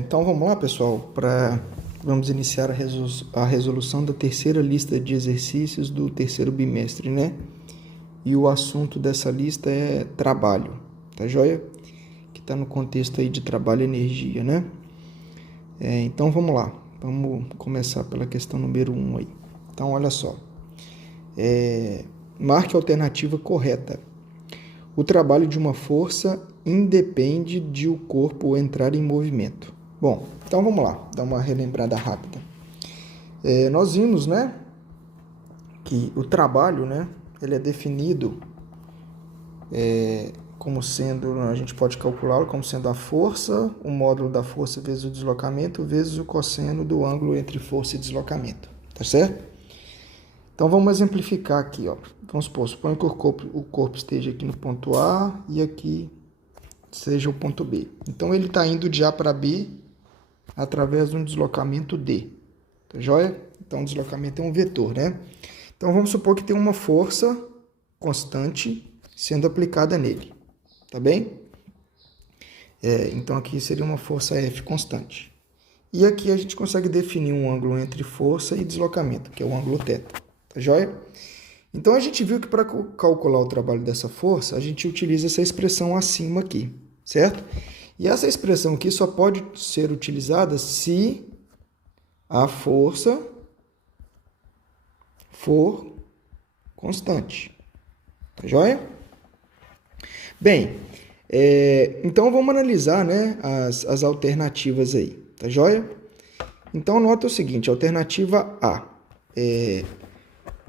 Então vamos lá, pessoal, vamos iniciar a resolução da terceira lista de exercícios do terceiro bimestre, né? E o assunto dessa lista é trabalho, tá joia? Que está no contexto aí de trabalho e energia, né? Então vamos lá, vamos começar pela questão número 1 aí. Então olha só, marque a alternativa correta. O trabalho de uma força independe de o corpo entrar em movimento. Bom, então vamos lá, dar uma relembrada rápida. Nós vimos, né, que o trabalho, né, ele é definido como sendo, a gente pode calculá-lo como sendo a força, o módulo da força vezes o deslocamento, vezes o cosseno do ângulo entre força e deslocamento, tá certo? Então vamos exemplificar aqui, ó. Vamos supor, suponha que o corpo esteja aqui no ponto A e aqui seja o ponto B. Então ele está indo de A para B através de um deslocamento D. Tá joia? Então o deslocamento é um vetor, né? Então vamos supor que tem uma força constante sendo aplicada nele. Tá bem? Então aqui seria uma força F constante. E aqui a gente consegue definir um ângulo entre força e deslocamento, que é o ângulo θ. Tá joia? Então a gente viu que para calcular o trabalho dessa força, a gente utiliza essa expressão acima aqui, certo? E essa expressão aqui só pode ser utilizada se a força for constante. Tá joia? Bem, então vamos analisar, né, as alternativas aí, tá joia? Então nota o seguinte, alternativa A.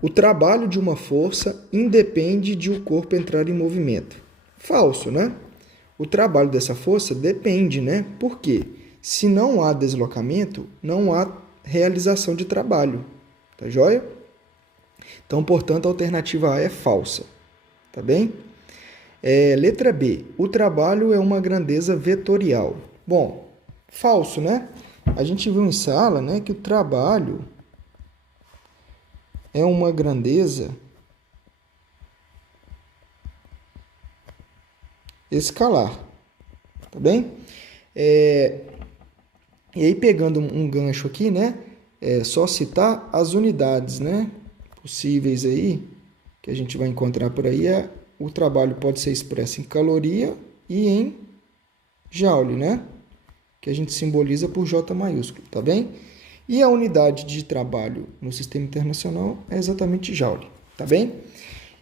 O trabalho de uma força independe de o corpo entrar em movimento. Falso, né? O trabalho dessa força depende, né? Por quê? Se não há deslocamento, não há realização de trabalho. Tá joia? Então, portanto, a alternativa A é falsa. Tá bem? Letra B. O trabalho é uma grandeza vetorial. Bom, falso, né? A gente viu em sala, né, que o trabalho é uma grandeza escalar, tá bem? E aí, pegando um gancho aqui, né, só citar as unidades, né, possíveis aí, que a gente vai encontrar por aí, o trabalho pode ser expresso em caloria e em joule, né, que a gente simboliza por J maiúsculo, tá bem? E a unidade de trabalho no sistema internacional é exatamente joule, tá bem?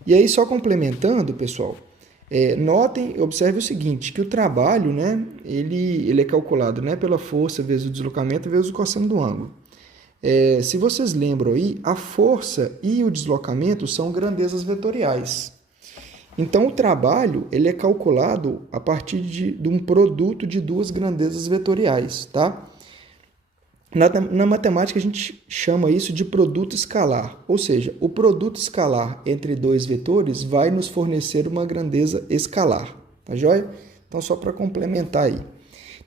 E aí, só complementando, pessoal, notem, observe o seguinte, que o trabalho, né, ele é calculado, né, pela força vezes o deslocamento vezes o cosseno do ângulo. Se vocês lembram aí, a força e o deslocamento são grandezas vetoriais. Então, o trabalho ele é calculado a partir de um produto de duas grandezas vetoriais, tá? Na matemática, a gente chama isso de produto escalar, ou seja, o produto escalar entre dois vetores vai nos fornecer uma grandeza escalar, tá joia? Então, só para complementar aí.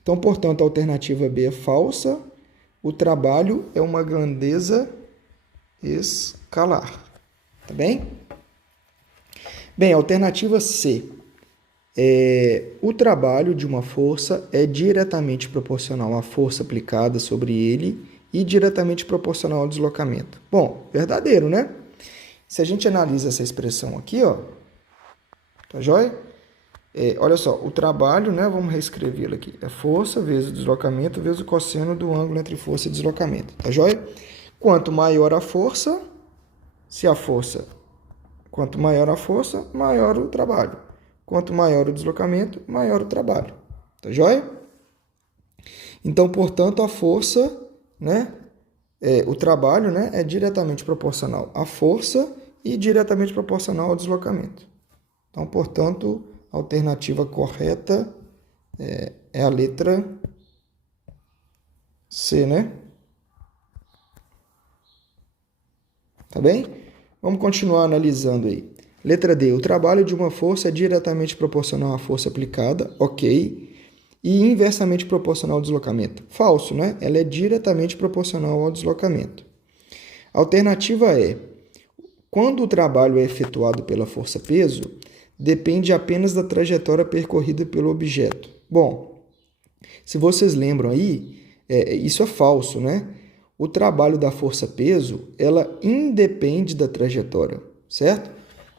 Então, portanto, a alternativa B é falsa, o trabalho é uma grandeza escalar, tá bem? Bem, alternativa C. O trabalho de uma força é diretamente proporcional à força aplicada sobre ele e diretamente proporcional ao deslocamento. Bom, verdadeiro, né? Se a gente analisa essa expressão aqui, ó, tá joia? Olha só, o trabalho, né? Vamos reescrevê-lo aqui. É força vezes o deslocamento vezes o cosseno do ângulo entre força e deslocamento, tá joia? Quanto maior a força, quanto maior a força, maior o trabalho. Quanto maior o deslocamento, maior o trabalho. Tá joia? Então, portanto, a força, né, o trabalho, né, é diretamente proporcional à força e diretamente proporcional ao deslocamento. Então, portanto, a alternativa correta é a letra C, né? Tá bem? Vamos continuar analisando aí. Letra D. O trabalho de uma força é diretamente proporcional à força aplicada, ok. E inversamente proporcional ao deslocamento. Falso, né? Ela é diretamente proporcional ao deslocamento. Alternativa E. Quando o trabalho é efetuado pela força-peso, depende apenas da trajetória percorrida pelo objeto. Bom, Se vocês lembram aí, isso é falso, né? O trabalho da força-peso, ela independe da trajetória, certo?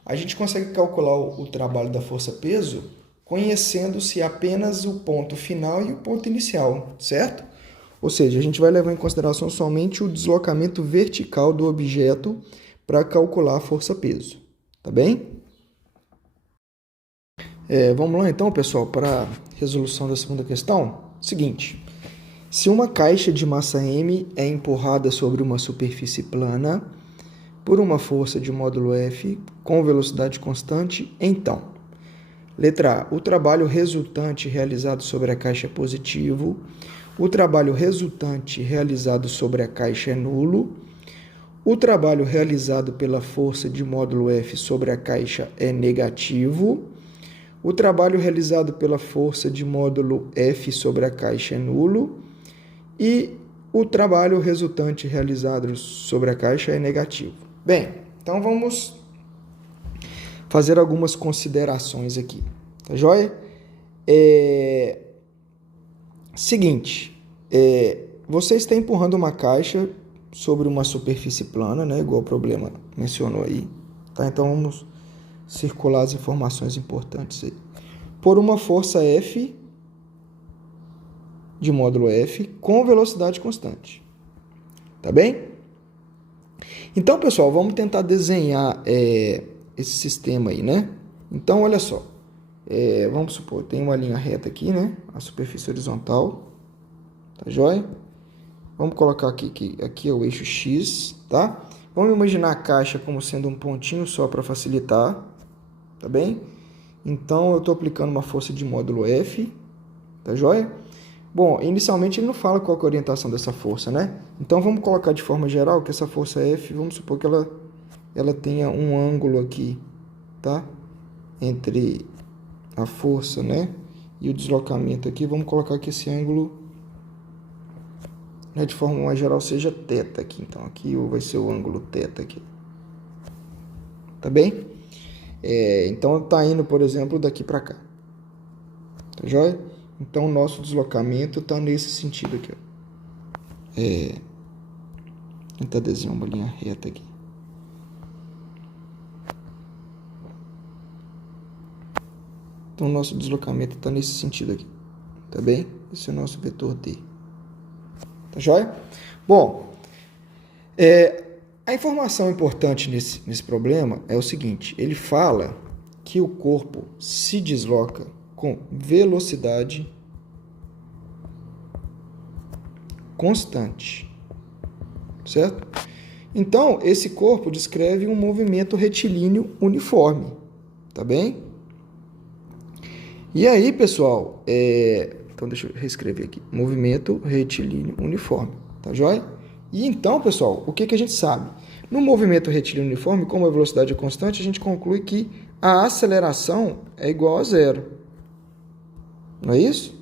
A gente consegue calcular o trabalho da força-peso conhecendo-se apenas o ponto final e o ponto inicial, certo? Ou seja, a gente vai levar em consideração somente o deslocamento vertical do objeto para calcular a força-peso, tá bem? Vamos lá então, pessoal, para a resolução da segunda questão. Seguinte, se uma caixa de massa M é empurrada sobre uma superfície plana por uma força de módulo F com velocidade constante, então, letra A, o trabalho resultante realizado sobre a caixa é positivo, o trabalho resultante realizado sobre a caixa é nulo, o trabalho realizado pela força de módulo F sobre a caixa é negativo, o trabalho realizado pela força de módulo F sobre a caixa é nulo e o trabalho resultante realizado sobre a caixa é negativo. Bem, então vamos fazer algumas considerações aqui, tá joia? Seguinte, você está empurrando uma caixa sobre uma superfície plana, né, igual o problema mencionou aí, tá? Então vamos circular as informações importantes aí. Por uma força F de módulo F com velocidade constante, tá bem? Então, pessoal, vamos tentar desenhar esse sistema aí, né? Então, olha só, vamos supor, tem uma linha reta aqui, né? A superfície horizontal, tá joia? Vamos colocar aqui que aqui é o eixo X, tá? Vamos imaginar a caixa como sendo um pontinho só para facilitar, tá bem? Então, eu estou aplicando uma força de módulo F, tá joia? Bom, inicialmente ele não fala qual que é a orientação dessa força, né? Então, vamos colocar de forma geral que essa força F, vamos supor que ela tenha um ângulo aqui, tá? Entre a força, né? E o deslocamento aqui, vamos colocar que esse ângulo, né, de forma mais geral, seja θ aqui. Então, aqui vai ser o ângulo θ aqui. Tá bem? Então, está indo, por exemplo, daqui para cá. Tá joia? Então, o nosso deslocamento está nesse sentido aqui. Tentar desenhar uma linha reta aqui. Então, o nosso deslocamento está nesse sentido aqui. Tá bem? Esse é o nosso vetor D. Tá joia? Bom, a informação importante nesse problema é o seguinte. Ele fala que o corpo se desloca com velocidade constante, certo? Então, esse corpo descreve um movimento retilíneo uniforme, tá bem? E aí, pessoal, então deixa eu reescrever aqui, movimento retilíneo uniforme, tá joia? E então, pessoal, o que a gente sabe? No movimento retilíneo uniforme, como a velocidade é constante, a gente conclui que a aceleração é igual a zero. Não é isso?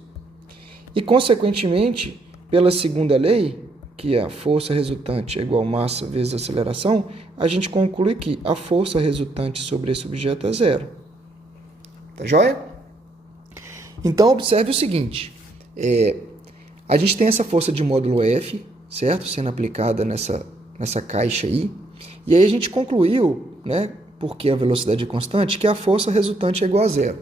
E, consequentemente, pela segunda lei, que a força resultante é igual a massa vezes aceleração, a gente conclui que a força resultante sobre esse objeto é zero. Tá joia? Então, observe o seguinte. A gente tem essa força de módulo F, certo? Sendo aplicada nessa caixa aí. E aí a gente concluiu, né, porque a velocidade é constante, que a força resultante é igual a zero.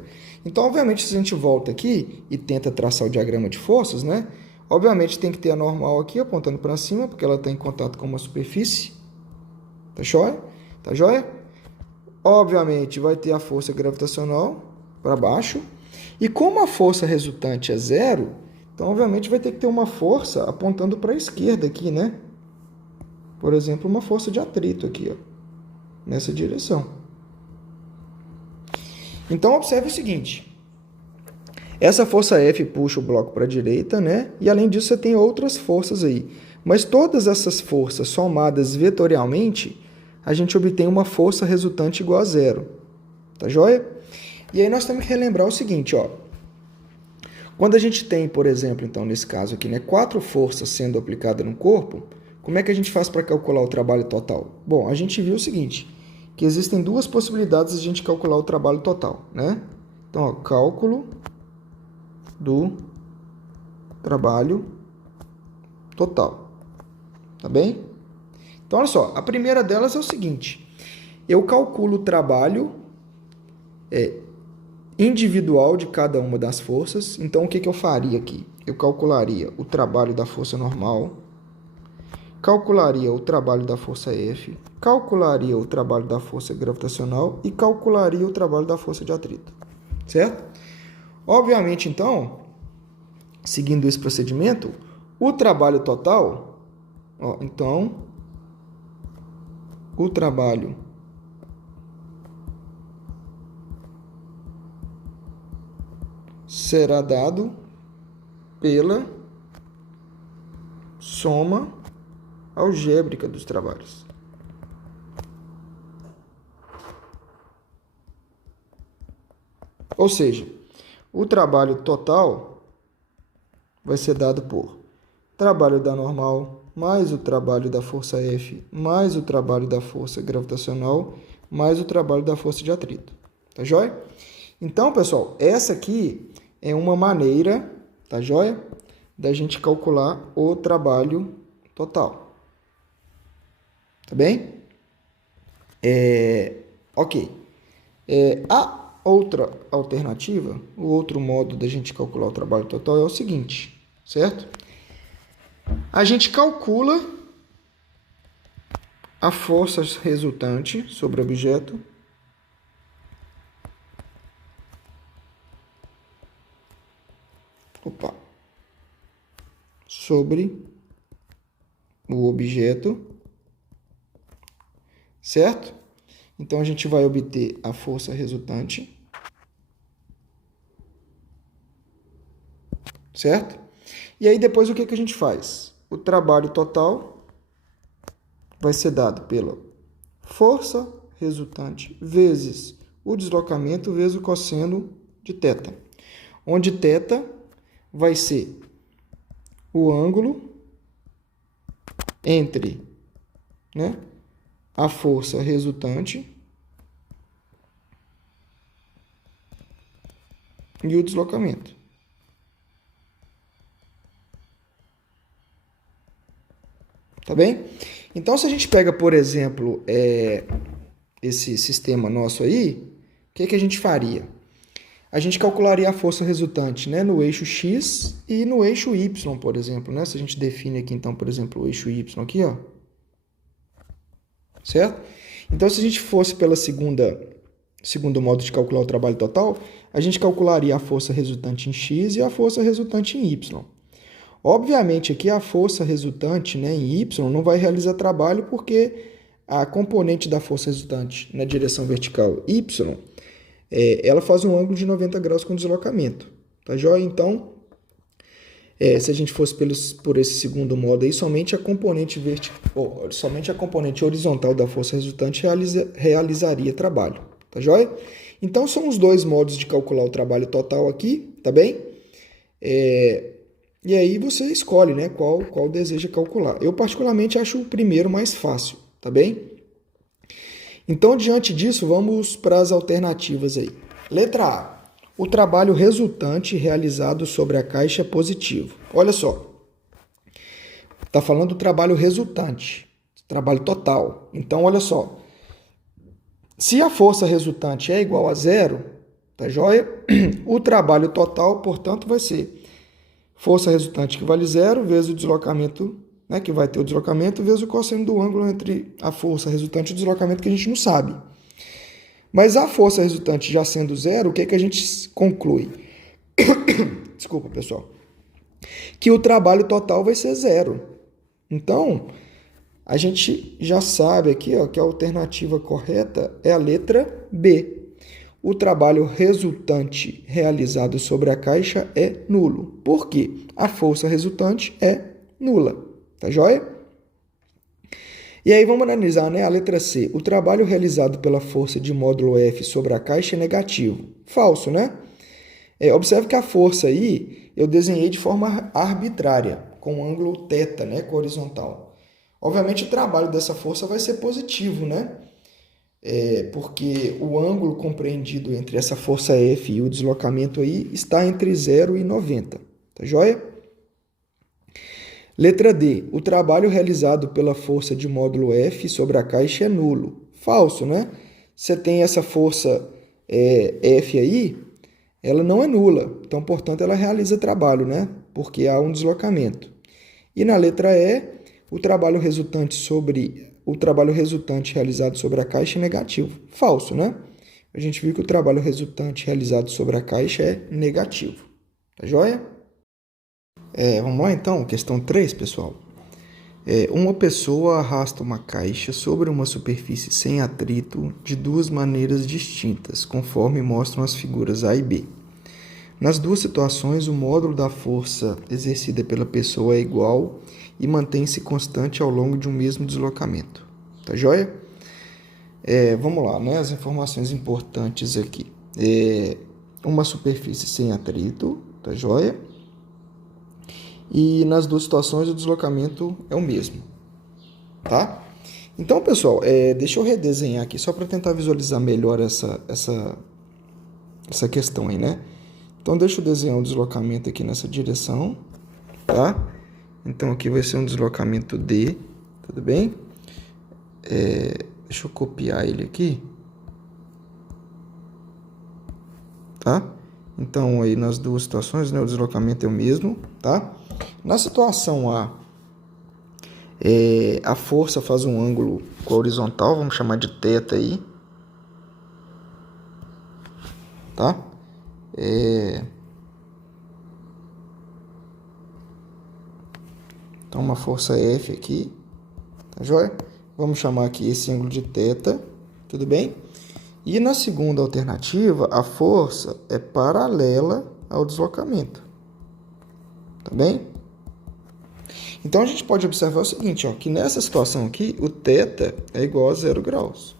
Então, obviamente, se a gente volta aqui e tenta traçar o diagrama de forças, né? Obviamente tem que ter a normal aqui apontando para cima, porque ela está em contato com uma superfície. Tá joia? Tá joia? Obviamente vai ter a força gravitacional para baixo. E como a força resultante é zero, então obviamente vai ter que ter uma força apontando para a esquerda aqui, né? Por exemplo, uma força de atrito aqui, ó, nessa direção. Então, observe o seguinte. Essa força F puxa o bloco para a direita, né? E, além disso, você tem outras forças aí. Mas todas essas forças somadas vetorialmente, a gente obtém uma força resultante igual a zero. Tá joia? E aí nós temos que relembrar o seguinte, ó. Quando a gente tem, por exemplo, então, nesse caso aqui, né, 4 forças sendo aplicadas no corpo, como é que a gente faz para calcular o trabalho total? Bom, a gente viu o seguinte, que existem duas possibilidades de a gente calcular o trabalho total, né? Então, ó, cálculo do trabalho total. Tá bem? Então, olha só, a primeira delas é o seguinte. Eu calculo o trabalho individual de cada uma das forças. Então, o que eu faria aqui? Eu calcularia o trabalho da força normal, calcularia o trabalho da força F, calcularia o trabalho da força gravitacional e calcularia o trabalho da força de atrito. Certo? Obviamente, então, seguindo esse procedimento, o trabalho total, então, o trabalho será dado pela soma algébrica dos trabalhos. Ou seja, o trabalho total vai ser dado por trabalho da normal, mais o trabalho da força F, mais o trabalho da força gravitacional, mais o trabalho da força de atrito. Tá joia? Então, pessoal, essa aqui é uma maneira, tá joia? Da gente calcular o trabalho total. Tá bem? Ok. A outra alternativa, o outro modo da gente calcular o trabalho total é o seguinte, certo? A gente calcula a força resultante sobre o objeto sobre o objeto, certo? Então, a gente vai obter a força resultante, certo? E aí, depois, o que a gente faz? O trabalho total vai ser dado pela força resultante vezes o deslocamento vezes o cosseno de θ, onde θ vai ser o ângulo entre, né, a força resultante e o deslocamento. Tá bem? Então, se a gente pega, por exemplo, esse sistema nosso aí, o que a gente faria? A gente calcularia a força resultante, né, no eixo X e no eixo Y, por exemplo. Né? Se a gente define aqui, então, por exemplo, o eixo Y aqui, ó. Certo? Então, se a gente fosse pela segundo modo de calcular o trabalho total, a gente calcularia a força resultante em X e a força resultante em Y. Obviamente, aqui a força resultante, né, em Y não vai realizar trabalho porque a componente da força resultante na direção vertical Y, ela faz um ângulo de 90 graus com deslocamento. Tá joia? Então, se a gente fosse por esse segundo modo aí, somente a componente horizontal da força resultante realizaria trabalho. Tá joia? Então, são os dois modos de calcular o trabalho total aqui, tá bem? E aí você escolhe, né, qual deseja calcular. Eu, particularmente, acho o primeiro mais fácil, tá bem? Então, diante disso, vamos para as alternativas aí. Letra A. O trabalho resultante realizado sobre a caixa é positivo. Olha só. Está falando do trabalho resultante, trabalho total. Então, olha só. Se a força resultante é igual a zero, tá joia? O trabalho total, portanto, vai ser força resultante que vale zero vezes o deslocamento, né, que vai ter o deslocamento, vezes o cosseno do ângulo entre a força resultante e o deslocamento, que a gente não sabe. Mas a força resultante já sendo zero, o que a gente conclui? Desculpa, pessoal. Que o trabalho total vai ser zero. Então, a gente já sabe aqui, ó, que a alternativa correta é a letra B. O trabalho resultante realizado sobre a caixa é nulo. Por quê? A força resultante é nula. Tá joia? E aí vamos analisar, né? A letra C. O trabalho realizado pela força de módulo F sobre a caixa é negativo. Falso, né? Observe que a força aí eu desenhei de forma arbitrária, com ângulo θ, né? Com horizontal. Obviamente o trabalho dessa força vai ser positivo, né? Porque o ângulo compreendido entre essa força F e o deslocamento aí está entre 0 e 90, tá joia? Letra D. O trabalho realizado pela força de módulo F sobre a caixa é nulo. Falso, né? Você tem essa força F aí, ela não é nula. Então, portanto, ela realiza trabalho, né? Porque há um deslocamento. E na letra E, o trabalho resultante realizado sobre a caixa é negativo. Falso, né? A gente viu que o trabalho resultante realizado sobre a caixa é negativo. Tá joia? Vamos lá então, questão 3, pessoal. Uma pessoa arrasta uma caixa sobre uma superfície sem atrito de duas maneiras distintas, conforme mostram as figuras A e B. Nas duas situações, o módulo da força exercida pela pessoa é igual e mantém-se constante ao longo de um mesmo deslocamento. Tá joia? Vamos lá, né? As informações importantes aqui. Uma superfície sem atrito, tá joia? E nas duas situações o deslocamento é o mesmo, tá? Então, pessoal, deixa eu redesenhar aqui só para tentar visualizar melhor essa questão aí, né? Então, deixa eu desenhar um deslocamento aqui nessa direção, tá? Então, aqui vai ser um deslocamento D, tudo bem? Deixa eu copiar ele aqui, tá? Então, aí nas duas situações, né, o deslocamento é o mesmo, tá? Na situação A, a força faz um ângulo com a horizontal, vamos chamar de θ aí, tá? Então, uma força F aqui, tá joia? Vamos chamar aqui esse ângulo de θ, tudo bem? E na segunda alternativa, a força é paralela ao deslocamento, tá bem? Então, a gente pode observar o seguinte, ó, que nessa situação aqui, o θ é igual a 0 graus,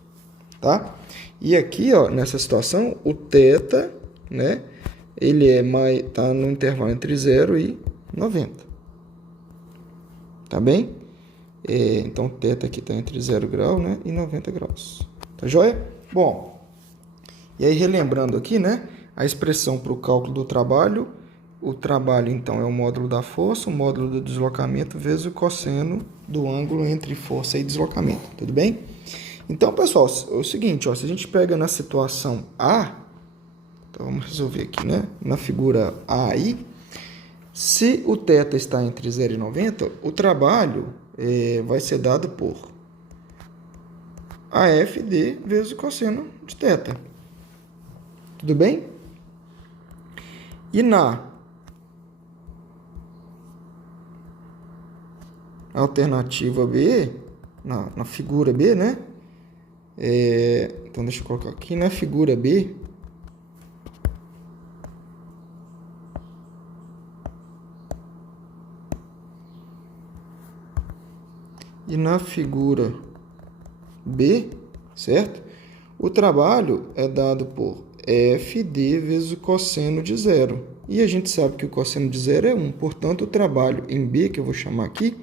tá? E aqui, ó, nessa situação, o θ, né, ele tá no intervalo entre 0 e 90, tá bem? Então, o θ aqui está entre 0 grau, né, e 90 graus, tá joia? Bom, e aí relembrando aqui, né, a expressão para o cálculo do trabalho. O trabalho, então, é o módulo da força, o módulo do deslocamento, vezes o cosseno do ângulo entre força e deslocamento, tudo bem? Então, pessoal, é o seguinte, ó, se a gente pega na situação A, então vamos resolver aqui, né? Na figura A aí, se o θ está entre 0 e 90, o trabalho vai ser dado por AFD vezes o cosseno de θ, tudo bem? E na alternativa B, na figura B, né? Então, deixa eu colocar aqui na figura B. E na figura B, certo? O trabalho é dado por FD vezes o cosseno de 0. E a gente sabe que o cosseno de 0 é 1. Portanto, o trabalho em B, que eu vou chamar aqui,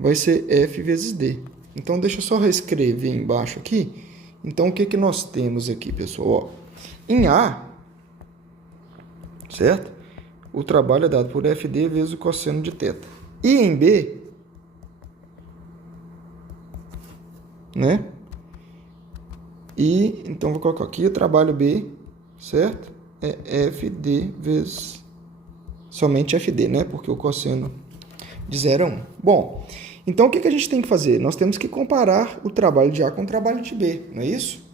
vai ser F vezes D. Então, deixa eu só reescrever embaixo aqui. Então, o que nós temos aqui, pessoal? Ó, em A, certo? O trabalho é dado por FD vezes o cosseno de θ. E em B, né? E, então, vou colocar aqui o trabalho B, certo? É FD vezes somente FD, né? Porque o cosseno de 0 é 1. Bom, então o que a gente tem que fazer? Nós temos que comparar o trabalho de A com o trabalho de B, não é isso?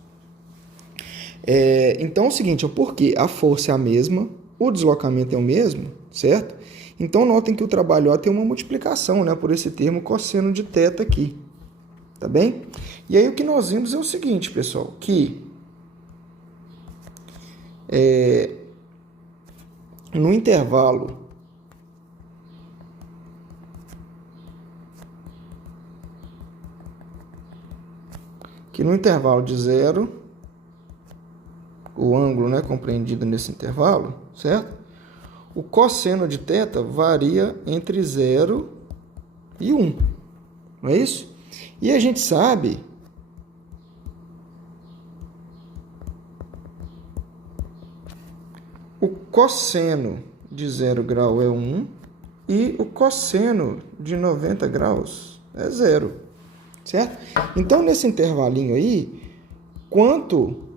Então é o seguinte, porque a força é a mesma, o deslocamento é o mesmo, certo? Então notem que o trabalho A tem uma multiplicação, né, por esse termo cosseno de θ aqui, tá bem? E aí o que nós vimos é o seguinte, pessoal, que no intervalo de 0, o ângulo, né, compreendido nesse intervalo, certo? O cosseno de θ varia entre 0 e 1, não é isso? E a gente sabe o cosseno de 0 grau é 1 e o cosseno de 90 graus é 0, certo? Então, nesse intervalinho aí, quanto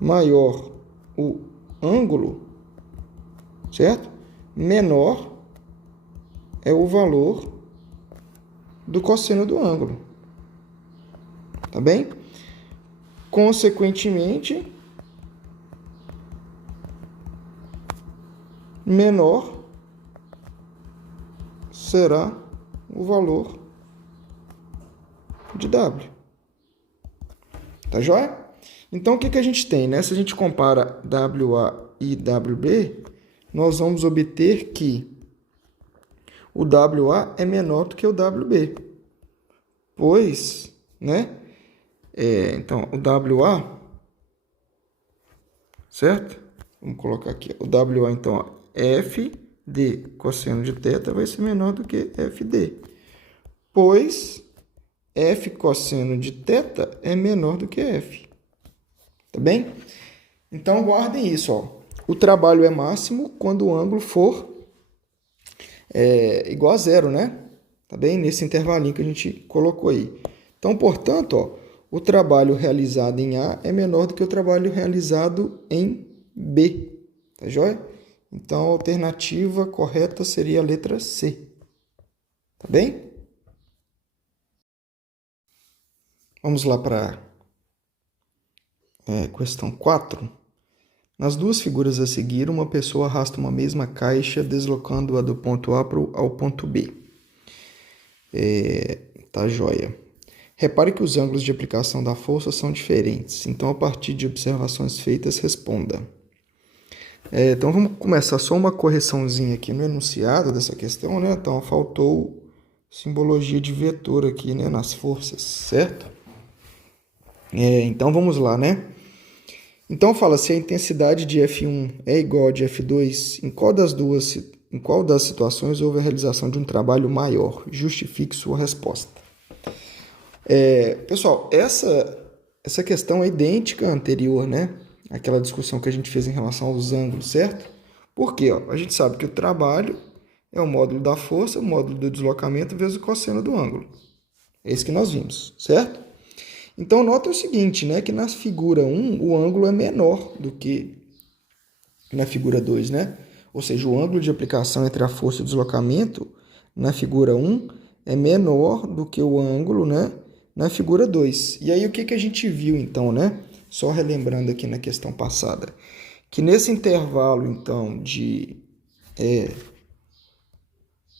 maior o ângulo, certo? Menor é o valor do cosseno do ângulo, tá bem? Consequentemente, menor será o valor de W. Tá joia? Então, o que a gente tem, né? Se a gente compara WA e WB, nós vamos obter que o WA é menor do que o WB. Pois, né? Então, o WA, certo? Vamos colocar aqui. O WA, então, ó, F de cosseno de θ vai ser menor do que FD. Pois F cosseno de θ é menor do que F. Tá bem? Então, guardem isso, ó. O trabalho é máximo quando o ângulo for igual a 0, né? Tá bem? Nesse intervalinho que a gente colocou aí. Então, portanto, ó, o trabalho realizado em A é menor do que o trabalho realizado em B. Tá joia? Então, a alternativa correta seria a letra C. Tá bem? Vamos lá para questão 4. Nas duas figuras a seguir, uma pessoa arrasta uma mesma caixa, deslocando-a do ponto A ao ponto B. Tá joia. Repare que os ângulos de aplicação da força são diferentes. Então, a partir de observações feitas, responda. Então, vamos começar só uma correçãozinha aqui no enunciado dessa questão, né? Então, faltou simbologia de vetor aqui, né? Nas forças, certo? Então, vamos lá, né? Então, fala se a intensidade de F1 é igual a de F2, em qual das situações houve a realização de um trabalho maior? Justifique sua resposta. Pessoal, essa questão é idêntica à anterior, né? Aquela discussão que a gente fez em relação aos ângulos, certo? Por quê? A gente sabe que o trabalho é o módulo da força, o módulo do deslocamento vezes o cosseno do ângulo. É isso que nós vimos, certo? Então, nota o seguinte, né? Que na figura 1, o ângulo é menor do que na figura 2, né? Ou seja, o ângulo de aplicação entre a força e o deslocamento na figura 1 é menor do que o ângulo, né? Na figura 2. E aí, o que a gente viu, então, né? Só relembrando aqui na questão passada. Que nesse intervalo, então, de...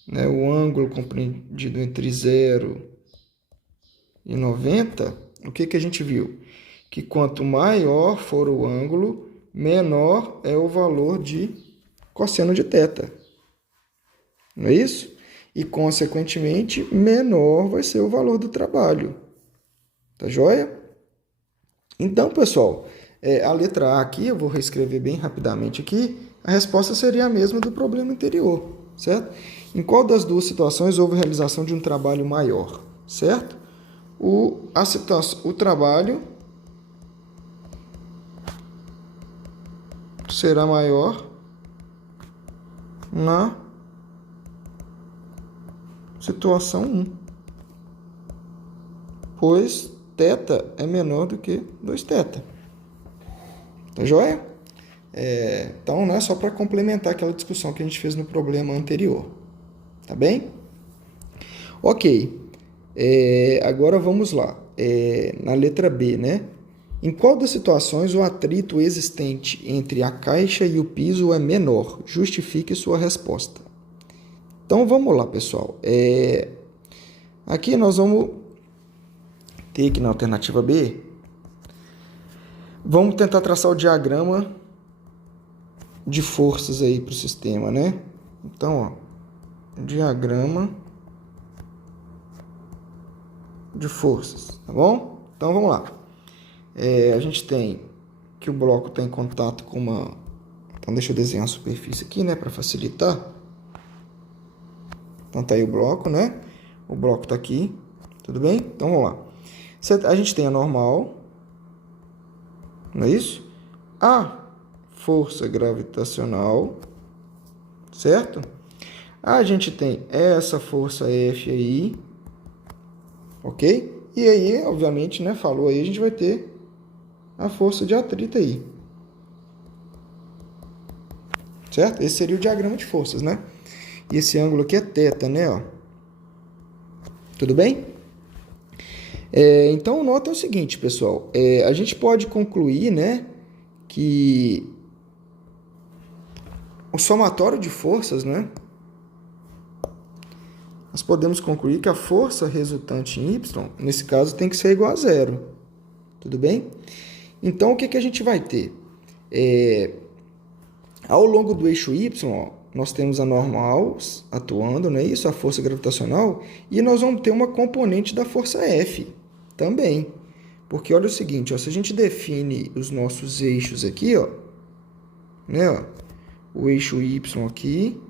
o ângulo compreendido entre 0 e 90... O que a gente viu? Que quanto maior for o ângulo, menor é o valor de cosseno de θ. Não é isso? E, consequentemente, menor vai ser o valor do trabalho. Tá joia? Então, pessoal, a letra A aqui, eu vou reescrever bem rapidamente aqui, a resposta seria a mesma do problema anterior, certo? Em qual das duas situações houve a realização de um trabalho maior, certo? O trabalho será maior na situação 1, pois θ é menor do que 2θ. Tá joia? Então, né, só para complementar aquela discussão que a gente fez no problema anterior. Tá bem? Ok. Agora vamos lá. Na letra B, né? Em qual das situações o atrito existente entre a caixa e o piso é menor? Justifique sua resposta. Então, vamos lá, pessoal. Aqui nós vamos ter aqui na alternativa B, vamos tentar traçar o diagrama de forças aí para o sistema, né? Então, ó, diagrama de forças, tá bom? Então, vamos lá. A gente tem que o bloco está em contato com uma... Então, deixa eu desenhar a superfície aqui, né, para facilitar. Então, tá aí o bloco, né? O bloco está aqui, tudo bem? Então, vamos lá. A gente tem a normal, não é isso? A força gravitacional, certo? A gente tem essa força F aí, ok? E aí, obviamente, né, falou aí, a gente vai ter a força de atrito aí. Certo? Esse seria o diagrama de forças, né? E esse ângulo aqui é θ, né? Ó. Tudo bem? Então, nota o seguinte, pessoal. A gente pode concluir, né, que o somatório de forças, né? Nós podemos concluir que a força resultante em Y, nesse caso, tem que ser igual a zero. Tudo bem? Então, o que a gente vai ter? Ao longo do eixo Y, ó, nós temos a normal atuando, não é isso? A força gravitacional. E nós vamos ter uma componente da força F também. Porque olha o seguinte, ó, se a gente define os nossos eixos aqui, ó, né, ó, o eixo Y aqui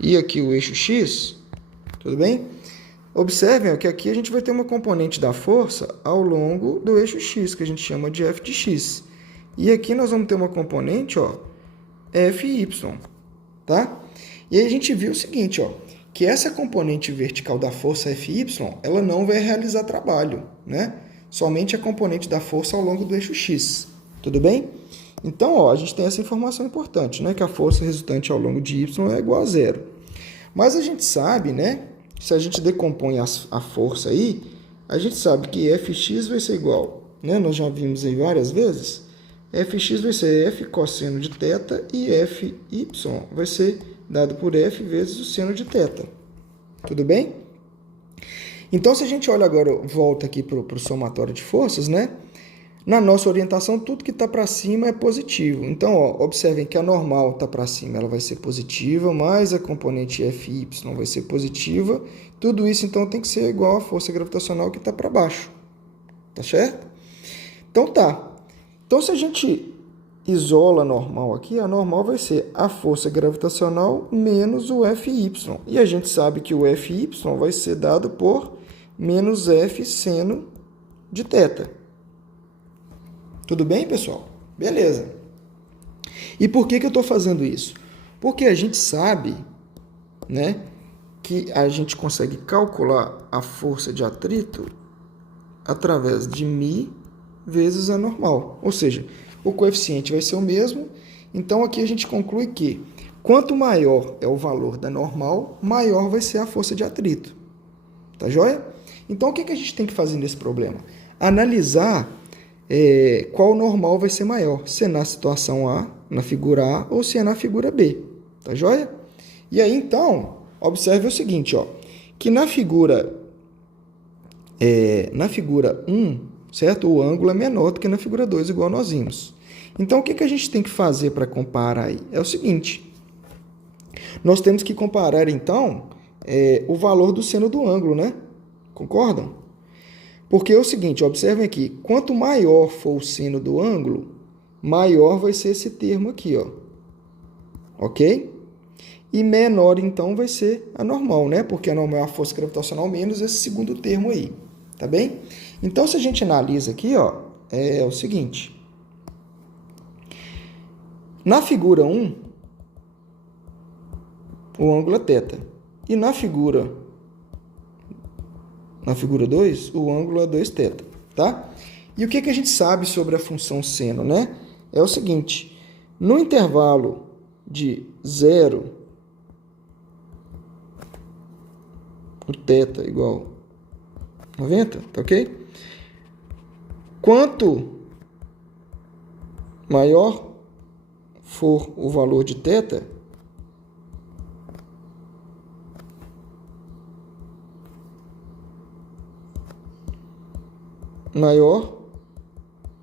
e aqui o eixo X, tudo bem? Observem ó, que aqui a gente vai ter uma componente da força ao longo do eixo X, que a gente chama de F de X. E aqui nós vamos ter uma componente, ó, Fy, tá? E aí a gente viu o seguinte, ó, que essa componente vertical da força Fy, ela não vai realizar trabalho, né? Somente a componente da força ao longo do eixo X, tudo bem? Então, ó, a gente tem essa informação importante, né? Que a força resultante ao longo de Y é igual a zero. Mas a gente sabe, né? Se a gente decompõe a força aí, a gente sabe que Fx vai ser igual, né? Nós já vimos aí várias vezes. Fx vai ser F cosseno de θ e Fy vai ser dado por F vezes o seno de θ. Tudo bem? Então, se a gente olha agora, volta aqui para o somatório de forças, né? Na nossa orientação, tudo que está para cima é positivo. Então, ó, observem que a normal está para cima, ela vai ser positiva, mais a componente Fy vai ser positiva. Tudo isso, então, tem que ser igual à força gravitacional que está para baixo. Tá certo? Então, tá. Então, se a gente isola a normal aqui, a normal vai ser a força gravitacional menos o Fy. E a gente sabe que o Fy vai ser dado por menos F seno de θ. Tudo bem, pessoal? Beleza. E por que eu estou fazendo isso? Porque a gente sabe, né, que a gente consegue calcular a força de atrito através de μ vezes a normal. Ou seja, o coeficiente vai ser o mesmo. Então, aqui a gente conclui que quanto maior é o valor da normal, maior vai ser a força de atrito. Tá joia? Então, o que a gente tem que fazer nesse problema? Analisar qual normal vai ser maior. Se é na situação A, na figura A, ou se é na figura B. Tá joia? E aí, então, observe o seguinte, ó, que na figura 1, certo? O ângulo é menor do que na figura 2, igual nós vimos. Então, o que a gente tem que fazer para comparar aí? É o seguinte, nós temos que comparar, então, o valor do seno do ângulo, né? Concordam? Porque é o seguinte, observem aqui, quanto maior for o seno do ângulo, maior vai ser esse termo aqui, ó. Ok? E menor, então, vai ser a normal, né? Porque a normal é a força gravitacional menos esse segundo termo aí. Tá bem? Então, se a gente analisa aqui, ó, é o seguinte. Na figura 1, o ângulo é θ. E na figura 2, o ângulo é 2θ, tá? E o que a gente sabe sobre a função seno, né? É o seguinte, no intervalo de 0, o θ igual 90, tá ok? Quanto maior for o valor de θ, maior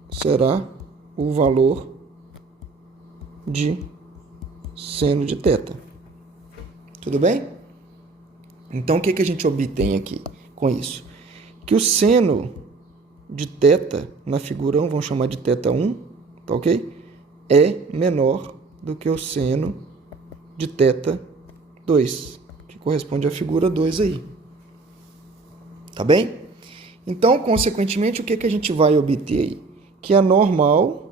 será o valor de seno de θ. Tudo bem? Então, o que a gente obtém aqui com isso? Que o seno de θ, na figura 1, vamos chamar de θ1, tá ok? É menor do que o seno de θ2, que corresponde à figura 2 aí. Tá bem? Então, consequentemente, o que a gente vai obter aí? Que a normal,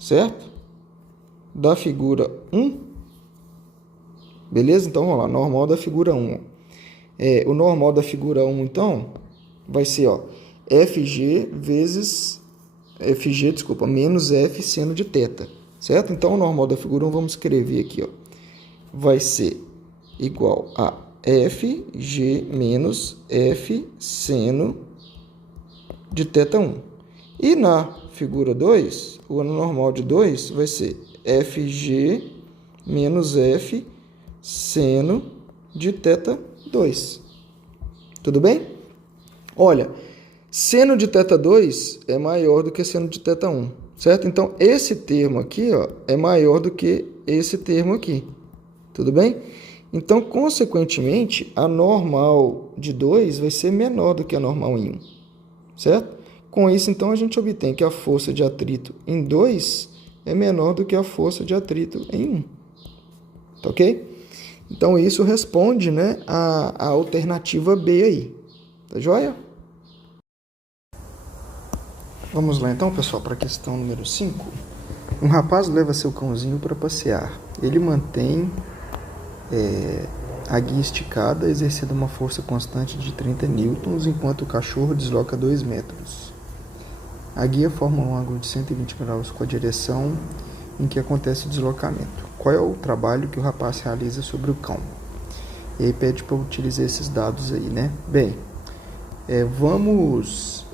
certo? Da figura 1 Beleza? Então, vamos lá, normal da figura 1. O normal da figura 1, então, vai ser, ó, FG menos F seno de θ, certo? Então, o normal da figura 1, vamos escrever aqui, ó, vai ser igual a FG menos F seno de θ1. E na figura 2, o normal de 2 vai ser FG menos F seno de θ2. Tudo bem? Olha, seno de θ2 é maior do que seno de θ1, certo? Então, esse termo aqui, ó, é maior do que esse termo aqui. Tudo bem? Então, consequentemente, a normal de 2 vai ser menor do que a normal em 1, certo? Com isso, então, a gente obtém que a força de atrito em 2 é menor do que a força de atrito em 1. Tá ok? Então, isso responde, né, a alternativa B aí. Tá joia? Vamos lá, então, pessoal, para a questão número 5. Um rapaz leva seu cãozinho para passear. Ele mantém a guia esticada, exercendo uma força constante de 30 newtons, enquanto o cachorro desloca 2 metros. A guia forma um ângulo de 120 graus com a direção em que acontece o deslocamento. Qual é o trabalho que o rapaz realiza sobre o cão? E aí pede para eu utilizar esses dados aí, né? Bem, vamos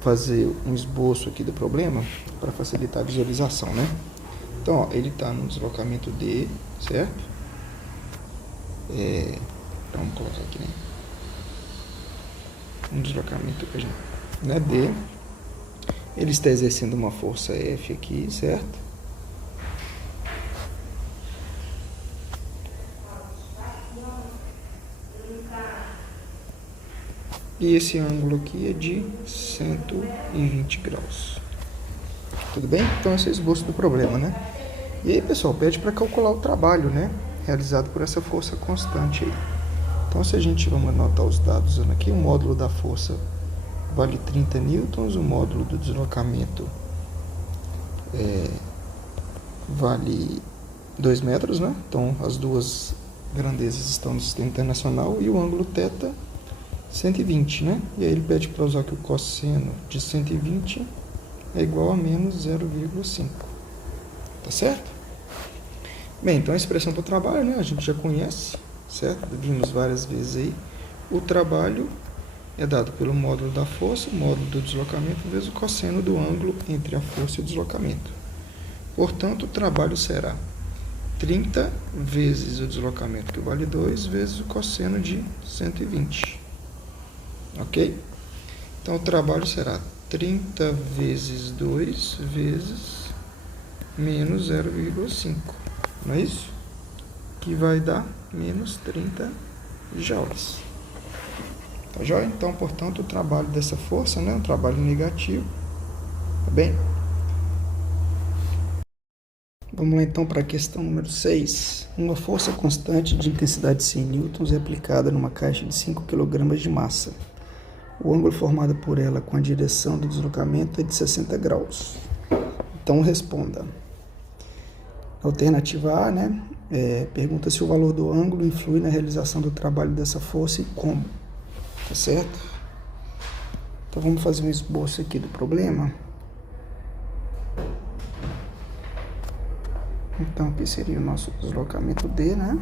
fazer um esboço aqui do problema para facilitar a visualização, né? Então, ó, ele está no deslocamento D, certo? Vamos colocar aqui, né? Um deslocamento né, D. Ele está exercendo uma força F aqui, certo? E esse ângulo aqui é de 120 graus. Tudo bem? Então, esse é o esboço do problema, né? E aí, pessoal, pede para calcular o trabalho, né, realizado por essa força constante aí. Então, se a gente vamos anotar os dados aqui, o módulo da força vale 30 newtons, o módulo do deslocamento vale 2 metros, né? Então, as duas grandezas estão no sistema internacional e o ângulo θ 120, né? E aí ele pede para usar que o cosseno de 120 é igual a menos 0,5. Tá certo? Bem, então a expressão para o trabalho, né? A gente já conhece, certo? Vimos várias vezes aí. O trabalho é dado pelo módulo da força, o módulo do deslocamento, vezes o cosseno do ângulo entre a força e o deslocamento. Portanto, o trabalho será 30 vezes o deslocamento, que vale 2, vezes o cosseno de 120. Ok? Então, o trabalho será 30 vezes 2 vezes menos 0,5. Não é isso? Que vai dar menos 30 joules. Tá joia? Então, portanto, o trabalho dessa força, né, um trabalho negativo. Tá bem? Vamos lá, então, para a questão número 6. Uma força constante de intensidade de 100 newtons é aplicada numa caixa de 5 kg de massa. O ângulo formado por ela com a direção do deslocamento é de 60 graus. Então, responda. Alternativa A, né? Pergunta se o valor do ângulo influi na realização do trabalho dessa força e como. Tá certo? Então, vamos fazer um esboço aqui do problema. Então, aqui seria o nosso deslocamento D, né?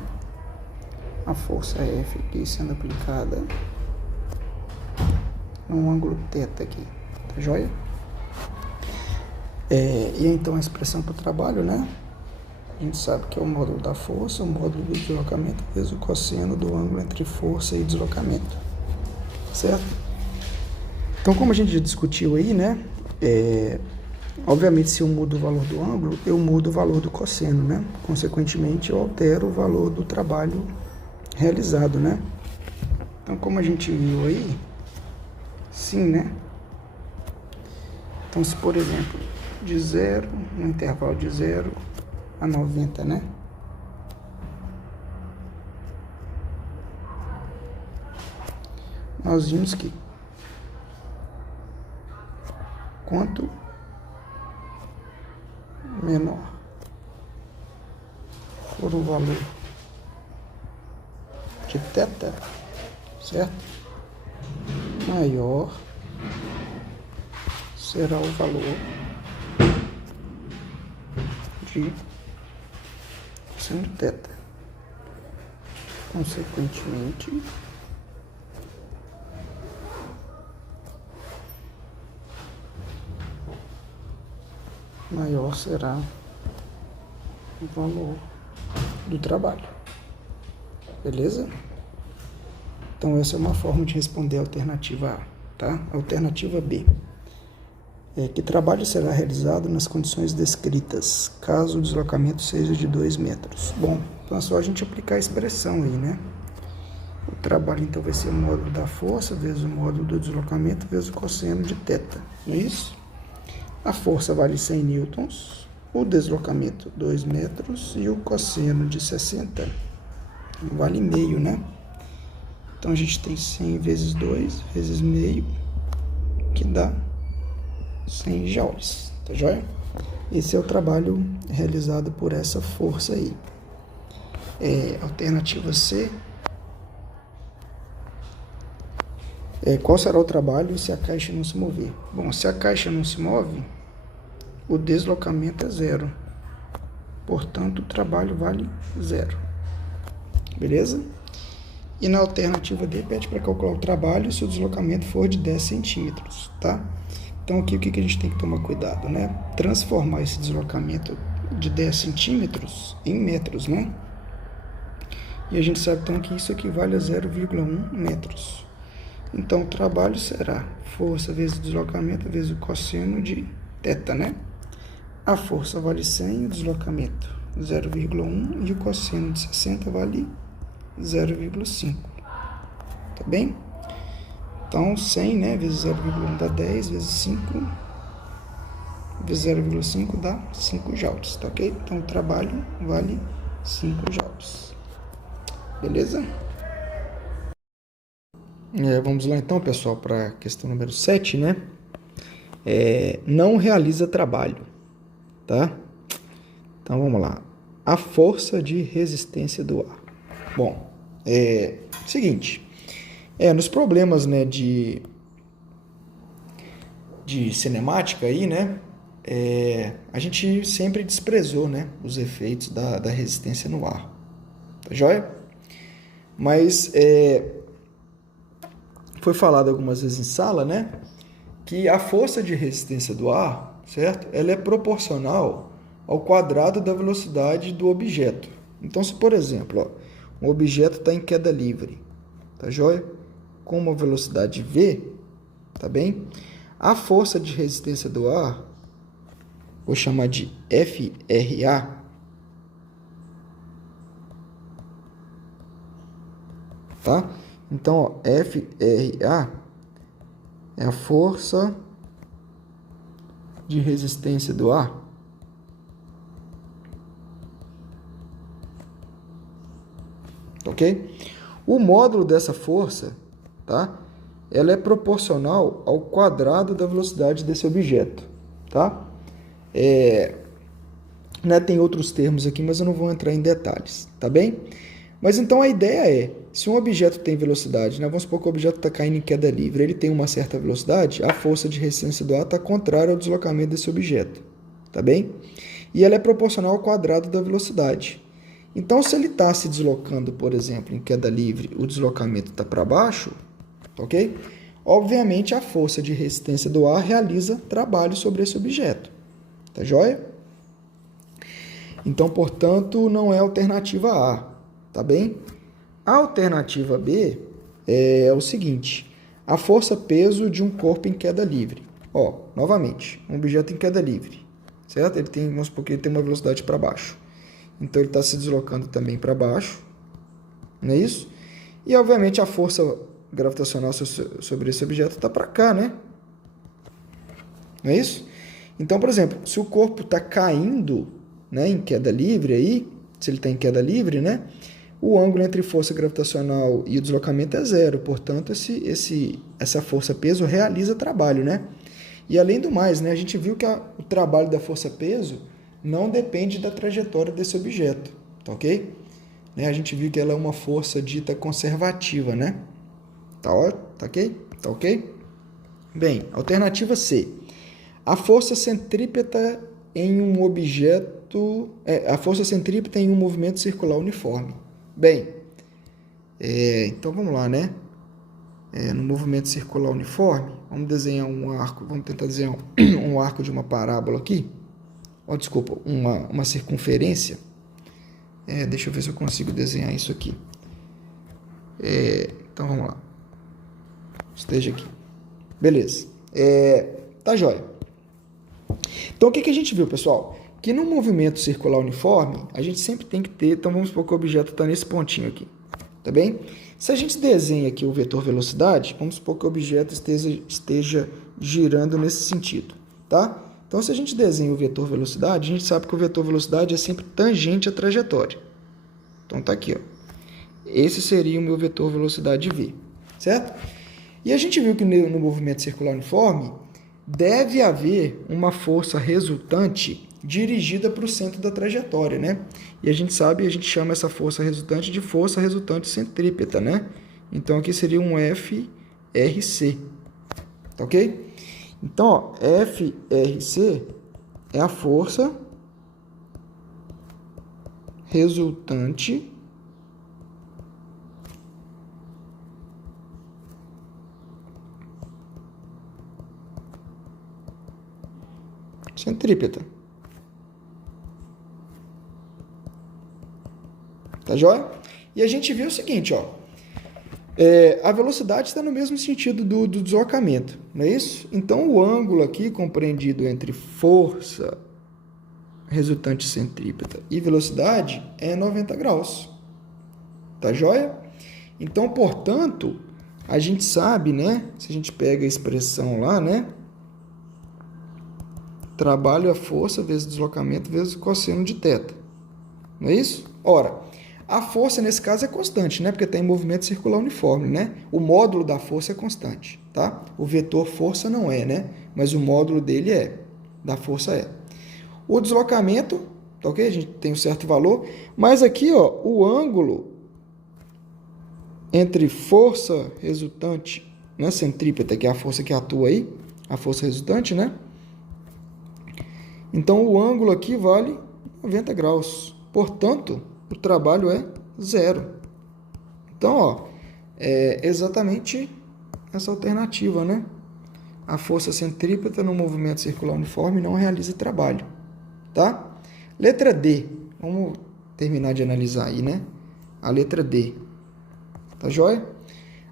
A força F aqui sendo aplicada no ângulo θ aqui, tá joia? E então a expressão para o trabalho, né? A gente sabe que é o módulo da força, o módulo do deslocamento, vezes o cosseno do ângulo entre força e deslocamento, certo? Então, como a gente já discutiu aí, né? Obviamente, se eu mudo o valor do ângulo, eu mudo o valor do cosseno, né? Consequentemente, eu altero o valor do trabalho realizado, né? Então, como a gente viu aí, sim, né? Então, se por exemplo, de 0, no intervalo de 0 a 90, né? Nós vimos que quanto menor for o valor de θ, certo? Maior será o valor de cosseno de θ. Consequentemente, maior será o valor do trabalho. Beleza? Então, essa é uma forma de responder a alternativa A, tá? Alternativa B. Que trabalho será realizado nas condições descritas, caso o deslocamento seja de 2 metros? Bom, então é só a gente aplicar a expressão aí, né? O trabalho, então, vai ser o módulo da força vezes o módulo do deslocamento vezes o cosseno de θ, não é isso? A força vale 100 newtons, o deslocamento 2 metros e o cosseno de 60 vale meio, né? Então, a gente tem 100 vezes 2 vezes meio, que dá 100 joules, tá joia? Esse é o trabalho realizado por essa força aí. Alternativa C. Qual será o trabalho se a caixa não se mover? Bom, se a caixa não se move, o deslocamento é zero. Portanto, o trabalho vale zero. Beleza? E na alternativa D, pede para calcular o trabalho se o deslocamento for de 10 centímetros, tá? Então, aqui o que a gente tem que tomar cuidado, né? Transformar esse deslocamento de 10 centímetros em metros, né? E a gente sabe, então, que isso equivale a 0,1 metros. Então, o trabalho será força vezes o deslocamento vezes o cosseno de θ, né? A força vale 100, o deslocamento 0,1 e o cosseno de 60 vale 0,5. Tá bem? Então, 100, né, vezes 0,1 dá 10, vezes 5, vezes 0,5 dá 5 joules, tá ok? Então, o trabalho vale 5 joules. Beleza? Vamos lá então, pessoal, para a questão número 7, né? Não realiza trabalho, tá? Então, vamos lá. A força de resistência do ar. Bom, seguinte, nos problemas, né, de cinemática aí, né, a gente sempre desprezou, né, os efeitos da resistência no ar, tá joia? Mas foi falado algumas vezes em sala, né, que a força de resistência do ar, certo? Ela é proporcional ao quadrado da velocidade do objeto. Então, se por exemplo, um objeto está em queda livre, tá joia? Com uma velocidade v, tá bem? A força de resistência do ar, vou chamar de FRA, tá? Então, ó, FRA é a força de resistência do ar. Ok? O módulo dessa força, tá? Ela é proporcional ao quadrado da velocidade desse objeto, tá? Né, tem outros termos aqui, mas eu não vou entrar em detalhes, tá bem? Mas então a ideia se um objeto tem velocidade, né, vamos supor que o objeto está caindo em queda livre, ele tem uma certa velocidade, a força de resistência do ar está contrária ao deslocamento desse objeto, tá bem? E ela é proporcional ao quadrado da velocidade. Então, se ele está se deslocando, por exemplo, em queda livre, o deslocamento está para baixo, ok? Obviamente, a força de resistência do ar realiza trabalho sobre esse objeto, tá joia? Então, portanto, não é a alternativa A, tá bem? A alternativa B é o seguinte, a força-peso de um corpo em queda livre. Ó, novamente, um objeto em queda livre, certo? Ele tem, vamos supor que ele tem uma velocidade para baixo. Então, ele está se deslocando também para baixo, não é isso? E, obviamente, a força gravitacional sobre esse objeto está para cá, né? Não é isso? Então, por exemplo, se o corpo está caindo, né, em queda livre, aí, se ele está em queda livre, né, o ângulo entre força gravitacional e o deslocamento é zero. Portanto, essa força-peso realiza trabalho, né? E, além do mais, né, a gente viu que o trabalho da força-peso não depende da trajetória desse objeto, tá ok? né, a gente viu que ela é uma força dita conservativa, né? Tá, ó, tá ok? Tá ok? Bem, alternativa C. A força centrípeta em um objeto... a força centrípeta em um movimento circular uniforme. Bem, então vamos lá, né? No movimento circular uniforme, vamos desenhar um arco, vamos tentar desenhar um arco de uma parábola aqui. Oh, desculpa, uma circunferência. Deixa eu ver se eu consigo desenhar isso aqui. Então vamos lá. Esteja aqui. Beleza. Tá jóia. Então o que a gente viu, pessoal? Que no movimento circular uniforme, a gente sempre tem que ter... Então vamos supor que o objeto está nesse pontinho aqui. Tá bem? Se a gente desenha aqui o vetor velocidade, vamos supor que o objeto esteja girando nesse sentido. Tá? Então se a gente desenha o vetor velocidade, a gente sabe que o vetor velocidade é sempre tangente à trajetória. Então tá aqui, ó. Esse seria o meu vetor velocidade v, certo? E a gente viu que no movimento circular uniforme deve haver uma força resultante dirigida para o centro da trajetória, né? E a gente sabe, a gente chama essa força resultante de força resultante centrípeta, né? Então aqui seria um FRC, tá ok? Então, ó, FRC é a força resultante centrípeta. Tá joia? E a gente viu o seguinte, ó. A velocidade está no mesmo sentido do deslocamento, não é isso? Então, o ângulo aqui compreendido entre força resultante centrípeta e velocidade é 90 graus. Tá joia? Então, portanto, a gente sabe, né? Se a gente pega a expressão lá, né? Trabalho é força vezes deslocamento vezes cosseno de θ. Não é isso? Ora, a força nesse caso é constante, né? Porque está em movimento circular uniforme, né? O módulo da força é constante, tá? O vetor força não é, né? Mas o módulo dele da força é. O deslocamento, tá ok? A gente tem um certo valor, mas aqui, ó, o ângulo entre força resultante, né, centrípeta, que é a força que atua aí, a força resultante, né? Então, o ângulo aqui vale 90 graus. Portanto, o trabalho é zero. Então, ó, é exatamente essa alternativa, né? A força centrípeta no movimento circular uniforme não realiza trabalho, tá? Letra D. Vamos terminar de analisar aí, né? A letra D. Tá joia?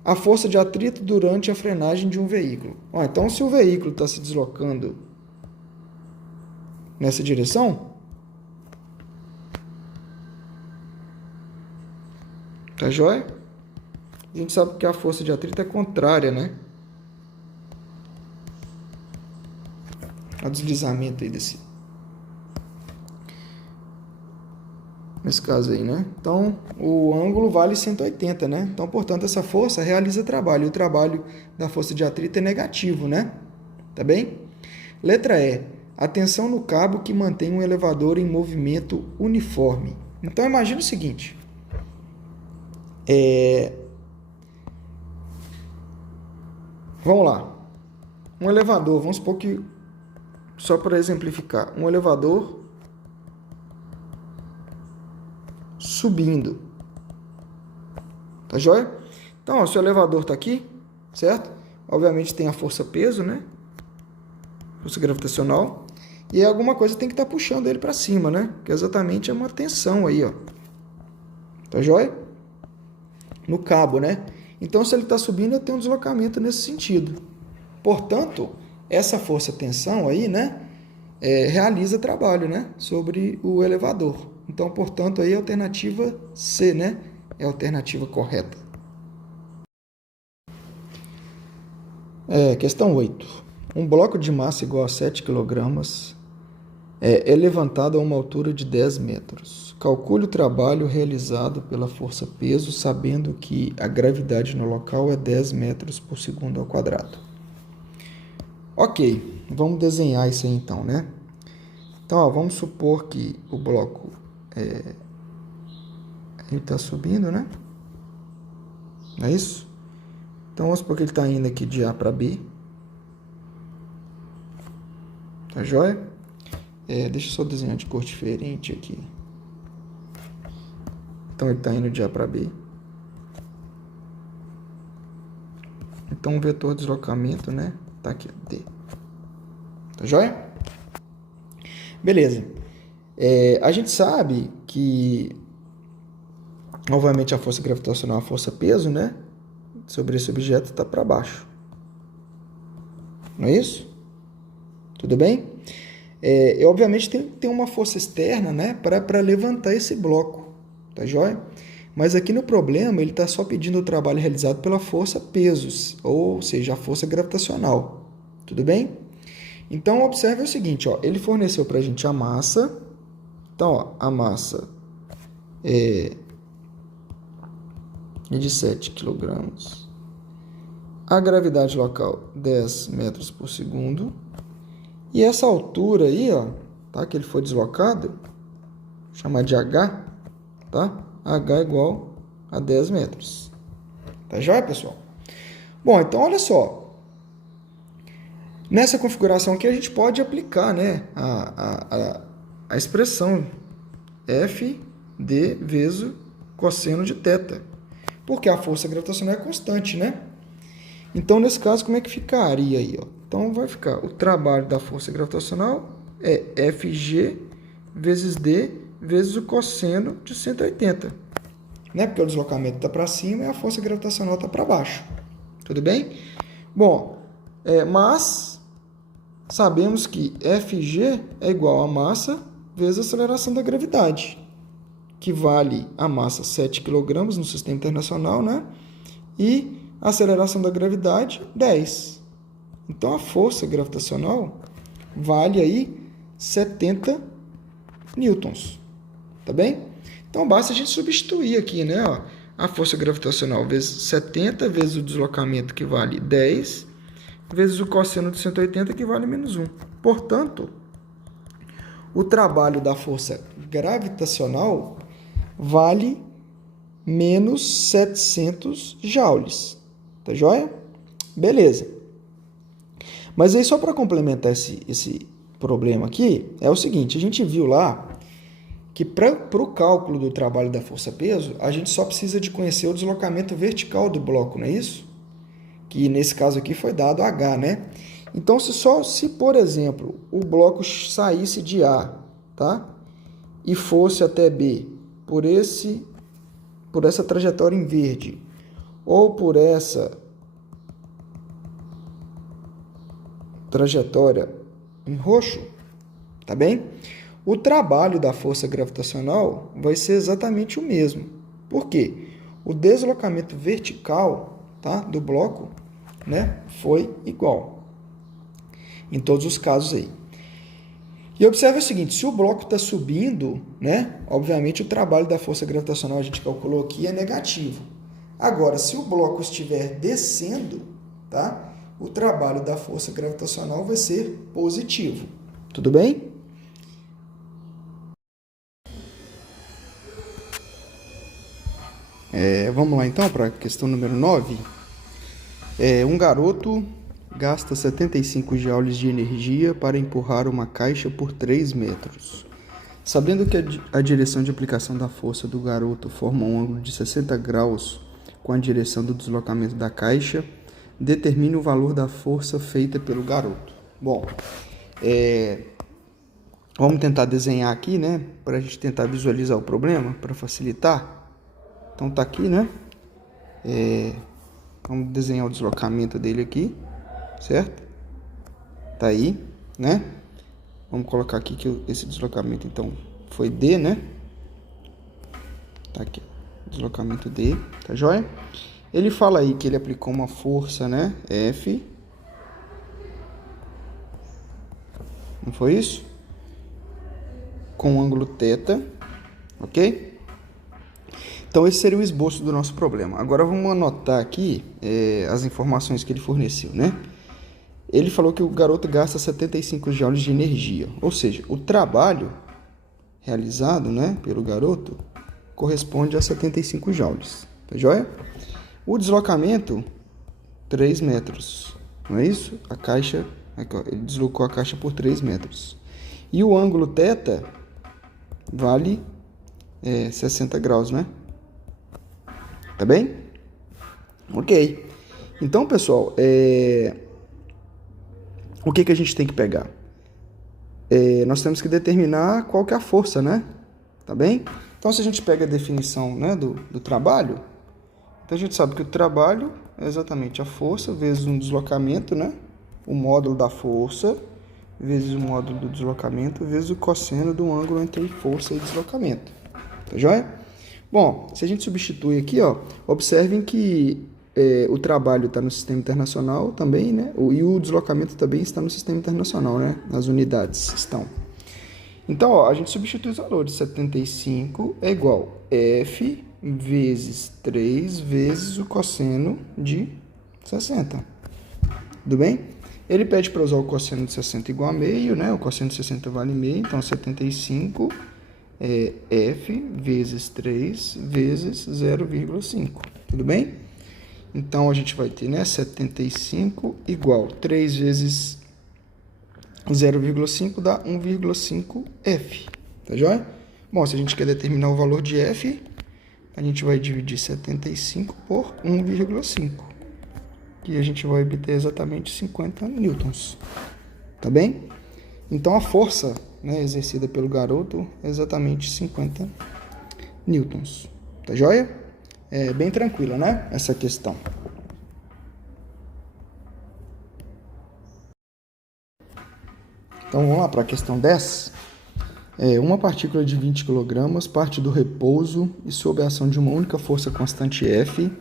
A força de atrito durante a frenagem de um veículo. Ó, então, se o veículo está se deslocando nessa direção, tá joia? A gente sabe que a força de atrito é contrária, né? Ao deslizamento aí nesse caso aí, né? Então, o ângulo vale 180, né? Então, portanto, essa força realiza trabalho. E o trabalho da força de atrito é negativo, né? Tá bem? Letra E. A tensão no cabo que mantém um elevador em movimento uniforme. Então, imagina o seguinte. Vamos lá. Um elevador, vamos supor que, só para exemplificar, um elevador subindo. Tá joia? Então, ó, se o elevador está aqui, certo? Obviamente tem a força-peso, né? Força gravitacional. E alguma coisa tem que estar puxando ele para cima, né? Que exatamente é uma tensão aí, ó. Tá joia? No cabo, né? Então, se ele está subindo, eu tenho um deslocamento nesse sentido. Portanto, essa força-tensão aí, né? Realiza trabalho, né? Sobre o elevador. Então, portanto, aí a alternativa C, né? É a alternativa correta. Questão 8. Um bloco de massa igual a 7 kg é levantado a uma altura de 10 metros. Calcule o trabalho realizado pela força-peso, sabendo que a gravidade no local é 10 metros por segundo ao quadrado. Ok, vamos desenhar isso aí então, né? Então, ó, vamos supor que o bloco Ele está subindo, né? Não é isso? Então, vamos supor que ele está indo aqui de A para B. Tá joia? Deixa eu só desenhar de cor diferente aqui. Então, ele está indo de A para B. Então, o vetor de deslocamento, né? Tá aqui, D. Tá joia? Beleza. A gente sabe que, obviamente, a força gravitacional, a força-peso, né? Sobre esse objeto está para baixo. Não é isso? Tudo bem? Obviamente, tem uma força externa, né? Para levantar esse bloco. Tá joia? Mas aqui no problema, ele está só pedindo o trabalho realizado pela força-pesos, ou seja, a força gravitacional. Tudo bem? Então, observe o seguinte, ó, ele forneceu para a gente a massa. Então, ó, a massa é de 7 kg. A gravidade local, 10 metros por segundo. E essa altura aí, ó, tá, que ele foi deslocado, vou chamar de H, tá? H é igual a 10 metros. Tá joia, pessoal? Bom, então olha só. Nessa configuração aqui a gente pode aplicar, né, a expressão F d vezes cosseno de θ. Porque a força gravitacional é constante, né? Então, nesse caso, como é que ficaria aí, ó? Então, vai ficar o trabalho da força gravitacional é Fg vezes d vezes o cosseno de 180. Né? Porque o deslocamento está para cima e a força gravitacional está para baixo. Tudo bem? Bom, mas sabemos que Fg é igual a massa vezes a aceleração da gravidade, que vale a massa 7 kg no sistema internacional, né? E a aceleração da gravidade, 10. Então, a força gravitacional vale aí 70 newtons. Tá bem? Então, basta a gente substituir aqui, né? Ó, a força gravitacional vezes 70, vezes o deslocamento, que vale 10, vezes o cosseno de 180, que vale menos 1. Portanto, o trabalho da força gravitacional vale menos 700 joules. Tá joia? Beleza. Mas aí, só para complementar esse problema aqui, é o seguinte, a gente viu lá que para o cálculo do trabalho da força-peso, a gente só precisa de conhecer o deslocamento vertical do bloco, não é isso? Que nesse caso aqui foi dado H, né? Então, se por exemplo, o bloco saísse de A, tá? E fosse até B por essa trajetória em verde, ou por essa trajetória em roxo, tá bem? O trabalho da força gravitacional vai ser exatamente o mesmo. Por quê? O deslocamento vertical, tá, do bloco, né, foi igual em todos os casos aí. E observe o seguinte, se o bloco está subindo, né, obviamente o trabalho da força gravitacional, a gente calculou aqui, é negativo. Agora, se o bloco estiver descendo, tá, o trabalho da força gravitacional vai ser positivo. Tudo bem? Vamos lá então para a questão número 9. Um garoto gasta 75 joules de energia para empurrar uma caixa por 3 metros. Sabendo que a direção de aplicação da força do garoto forma um ângulo de 60 graus com a direção do deslocamento da caixa, determine o valor da força feita pelo garoto. Bom, vamos tentar desenhar aqui, né, para a gente tentar visualizar o problema, para facilitar. Então tá aqui, né? Vamos desenhar o deslocamento dele aqui, certo? Tá aí, né? Vamos colocar aqui que esse deslocamento, então, foi D, né? Tá aqui, deslocamento D, tá joia? Ele fala aí que ele aplicou uma força, né? F. Não foi isso? Com um ângulo θ, ok? Então, esse seria o esboço do nosso problema. Agora, vamos anotar aqui as informações que ele forneceu, né? Ele falou que o garoto gasta 75 joules de energia. Ou seja, o trabalho realizado, né, pelo garoto corresponde a 75 joules, tá joia? O deslocamento, 3 metros, não é isso? A caixa, aqui, ó, ele deslocou a caixa por 3 metros. E o ângulo θ vale 60 graus, né? Tá bem? Ok. Então, pessoal, o que a gente tem que pegar? Nós temos que determinar qual que é a força, né? Tá bem? Então, se a gente pega a definição, né, do trabalho, então a gente sabe que o trabalho é exatamente a força vezes um deslocamento, né? O módulo da força vezes o módulo do deslocamento vezes o cosseno do ângulo entre força e deslocamento. Tá joia? Bom, se a gente substitui aqui, ó, observem que o trabalho está no sistema internacional também, né? E o deslocamento também está no sistema internacional, né? As unidades estão. Então, ó, a gente substitui os valores. 75 é igual a F vezes 3 vezes o cosseno de 60. Tudo bem? Ele pede para usar o cosseno de 60 igual a meio, né? O cosseno de 60 vale meio, então 75 é F vezes 3 vezes 0,5. Tudo bem? Então, a gente vai ter, né, 75 igual 3 vezes 0,5 dá 1,5 F. Tá joia? Bom, se a gente quer determinar o valor de F, a gente vai dividir 75 por 1,5. E a gente vai obter exatamente 50 newtons. Tá bem? Então, a força, né, exercida pelo garoto é exatamente 50 newtons. Tá joia? É bem tranquila, né? Essa questão. Então, vamos lá para a questão 10. Uma partícula de 20 kg parte do repouso e sob a ação de uma única força constante F,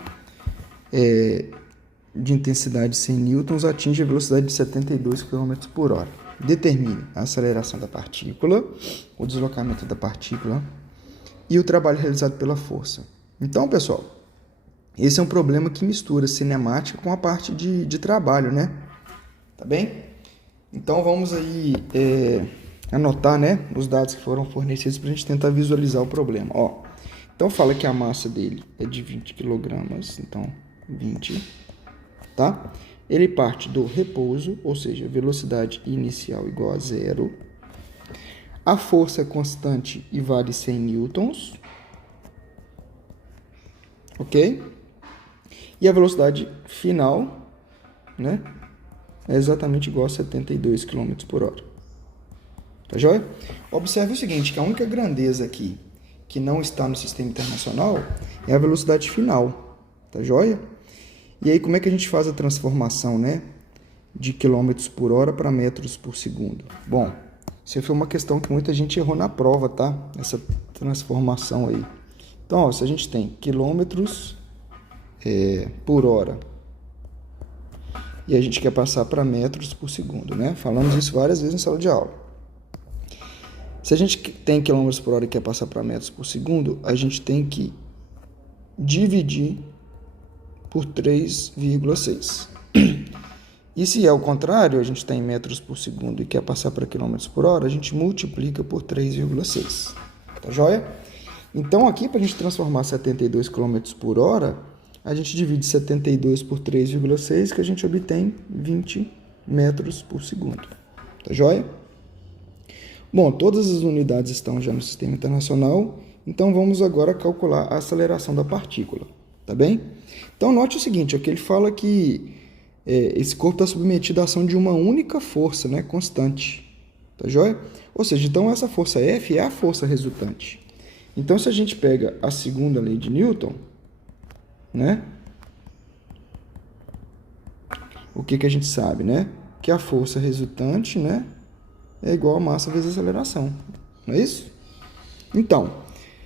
de intensidade 100 newtons, atinge a velocidade de 72 km por hora. Determine a aceleração da partícula, o deslocamento da partícula e o trabalho realizado pela força. Então, pessoal, esse é um problema que mistura cinemática com a parte de trabalho, né? Tá bem? Então, vamos aí anotar, né, os dados que foram fornecidos para a gente tentar visualizar o problema. Ó, então, fala que a massa dele é de 20 kg, então 20, tá? Ele parte do repouso, ou seja, velocidade inicial igual a 0. A força é constante e vale 100 newtons. Ok? E a velocidade final, né, é exatamente igual a 72 km por hora. Tá joia? Observe o seguinte, que a única grandeza aqui que não está no sistema internacional é a velocidade final. Tá joia? E aí, como é que a gente faz a transformação, né, de quilômetros por hora para metros por segundo? Bom, isso foi uma questão que muita gente errou na prova, tá? Essa transformação aí. Então, ó, se a gente tem quilômetros por hora e a gente quer passar para metros por segundo, né? Falamos isso várias vezes em sala de aula. Se a gente tem quilômetros por hora e quer passar para metros por segundo, a gente tem que dividir por 3,6. E se é o contrário, a gente tem metros por segundo e quer passar para quilômetros por hora, a gente multiplica por 3,6. Tá joia? Então, aqui, para a gente transformar 72 km por hora, a gente divide 72 por 3,6, que a gente obtém 20 metros por segundo. Tá joia? Bom, todas as unidades estão já no sistema internacional, então vamos agora calcular a aceleração da partícula. Tá bem? Então, note o seguinte, aqui ele fala que esse corpo está submetido à ação de uma única força, né, constante. Tá joia? Ou seja, então essa força F é a força resultante. Então, se a gente pega a segunda lei de Newton, né? O que a gente sabe, né? Que a força resultante, né, é igual a massa vezes a aceleração. Não é isso? Então,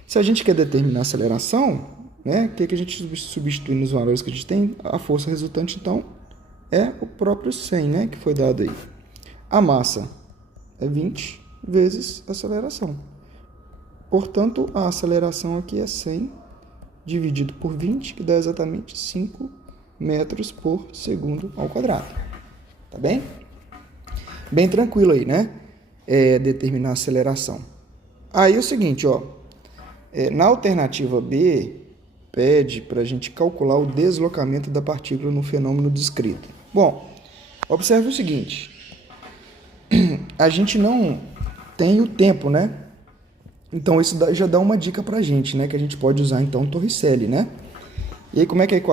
se a gente quer determinar a aceleração, né, o que a gente substitui nos valores que a gente tem? A força resultante, então, é o próprio 100, né, que foi dado aí. A massa é 20 vezes a aceleração. Portanto, a aceleração aqui é 100 dividido por 20, que dá exatamente 5 metros por segundo ao quadrado. Tá bem? Bem tranquilo aí, né? Determinar a aceleração. Aí é o seguinte, ó. Na alternativa B, pede para a gente calcular o deslocamento da partícula no fenômeno descrito. Bom, observe o seguinte, a gente não tem o tempo, né? Então isso já dá uma dica para a gente, né? Que a gente pode usar então Torricelli, né? E aí como é que é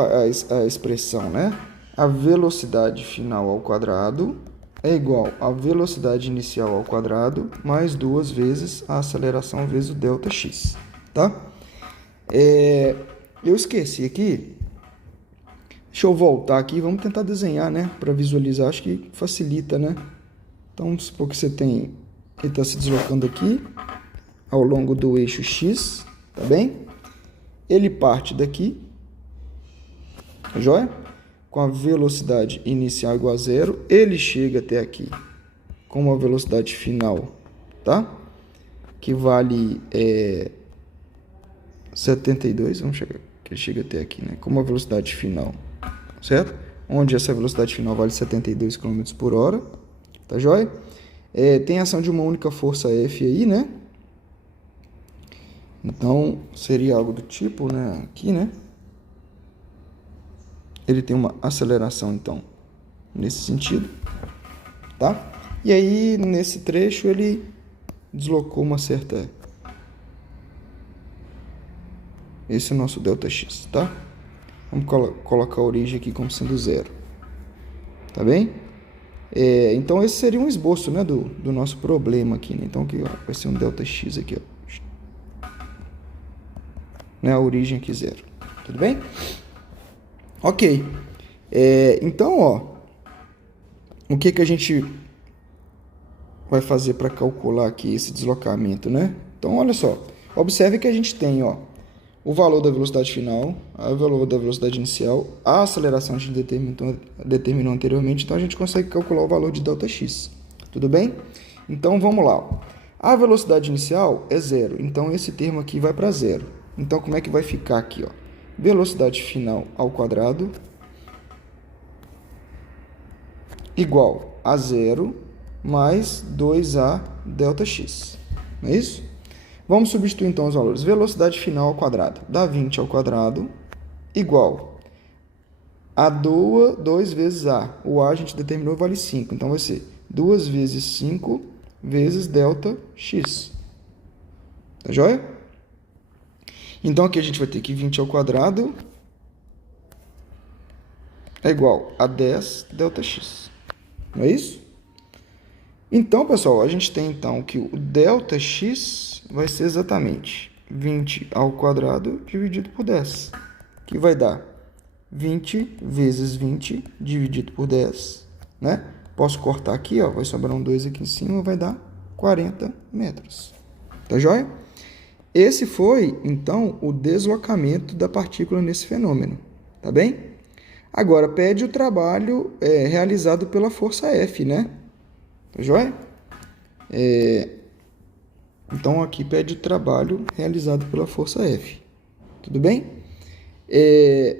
a expressão, né? A velocidade final ao quadrado é igual à velocidade inicial ao quadrado mais 2 vezes a aceleração vezes o ΔX, tá? Eu esqueci aqui. Deixa eu voltar aqui, vamos tentar desenhar, né? Para visualizar, acho que facilita, né? Então, vamos supor que você tem... Ele está se deslocando aqui ao longo do eixo X, tá bem? Ele parte daqui, tá joia? Com a velocidade inicial igual a 0, ele chega até aqui com uma velocidade final, tá? Que vale 72, vamos chegar, que ele chega até aqui, né? Com uma velocidade final, certo? Onde essa velocidade final vale 72 km por hora, tá joia? Tem a ação de uma única força F aí, né? Então, seria algo do tipo, né? Aqui, né? Ele tem uma aceleração, então, nesse sentido, tá? E aí, nesse trecho, ele deslocou uma certa... Esse é o nosso ΔX, tá? Vamos colocar a origem aqui como sendo 0, tá bem? Então, esse seria um esboço, né, do nosso problema aqui, né? Então, aqui, ó, vai ser um ΔX aqui, ó. Né, a origem aqui 0, tudo bem? Ok. Então, ó, o que a gente vai fazer para calcular aqui esse deslocamento, né? Então, olha só. Observe que a gente tem, ó, o valor da velocidade final, o valor da velocidade inicial, a aceleração a gente determinou anteriormente, então a gente consegue calcular o valor de ΔX. Tudo bem? Então, vamos lá. Ó. A velocidade inicial é 0, então esse termo aqui vai para 0. Então, como é que vai ficar aqui, ó? Velocidade final ao quadrado igual a 0 mais 2a ΔX. Não é isso? Vamos substituir então os valores. Velocidade final ao quadrado dá 20 ao quadrado igual a 2 vezes a. O a gente determinou vale 5. Então vai ser 2 vezes 5 vezes ΔX. Tá joia? Então, aqui a gente vai ter que 20 ao quadrado é igual a 10 ΔX. Não é isso? Então, pessoal, a gente tem então que o ΔX vai ser exatamente 20 ao quadrado dividido por 10, que vai dar 20 vezes 20 dividido por 10, né? Posso cortar aqui, ó, vai sobrar um 2 aqui em cima, vai dar 40 metros. Tá joia? Esse foi, então, o deslocamento da partícula nesse fenômeno, tá bem? Agora, pede o trabalho realizado pela força F, né? Tá joia? Então, aqui pede o trabalho realizado pela força F. Tudo bem?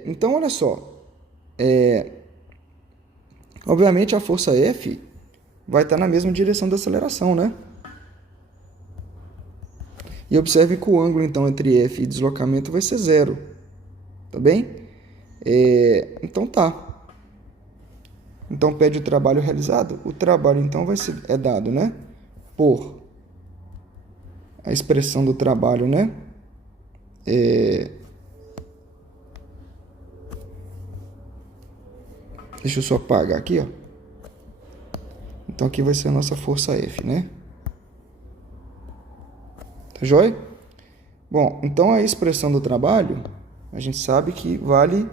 Então, olha só. Obviamente, a força F vai estar na mesma direção da aceleração, né? E observe que o ângulo, então, entre F e deslocamento vai ser 0. Tá bem? Então, tá. Então, pede o trabalho realizado. O trabalho, então, é dado, né? Por a expressão do trabalho, né? Deixa eu só apagar aqui, ó. Então, aqui vai ser a nossa força F, né? Tá joia? Bom, então a expressão do trabalho, a gente sabe que vale...